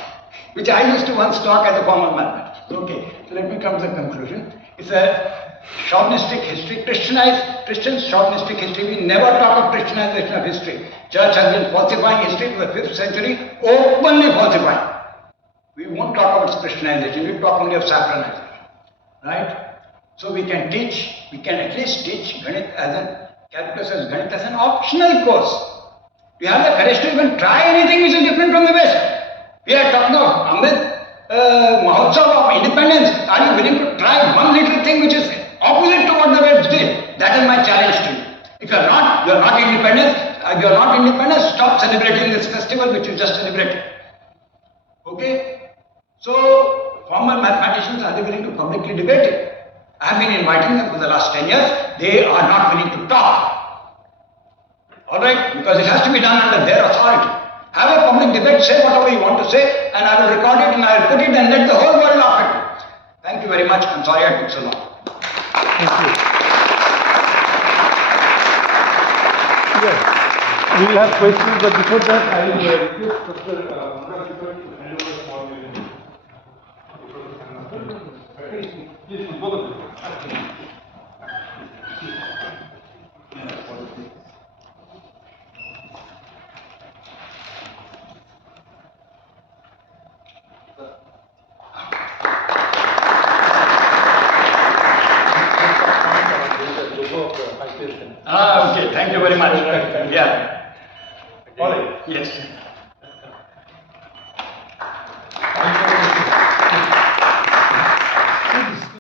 which I used to once talk as a form of mathematics. Okay, so let me come to the conclusion. It's a chauvinistic history, Christians' chauvinistic history. We never talk of Christianization of history. Church has been falsifying history to the 5th century, openly falsifying. We won't talk about Christianization, we talk only of saffronization. Right? So we can at least teach Ganita as an calculus as Ganita as an optional course. We have the courage to even try anything which is different from the West. We are talking of Amrit Mahotsav of independence. Are you willing to try one little thing which is opposite to what the West did? That is my challenge to you. If you are not independent, stop celebrating this festival which you just celebrated. Okay? So, former mathematicians, are they willing to publicly debate it? I have been inviting them for the last 10 years. They are not willing to talk. Alright? Because it has to be done under their authority. Have a public debate, say whatever you want to say, and I will record it and I will put it and let the whole world laugh at it. Thank you very much. I'm sorry I took so long. Thank you. Yes. We will have questions, but before that, I will request Professor Raju to hand over.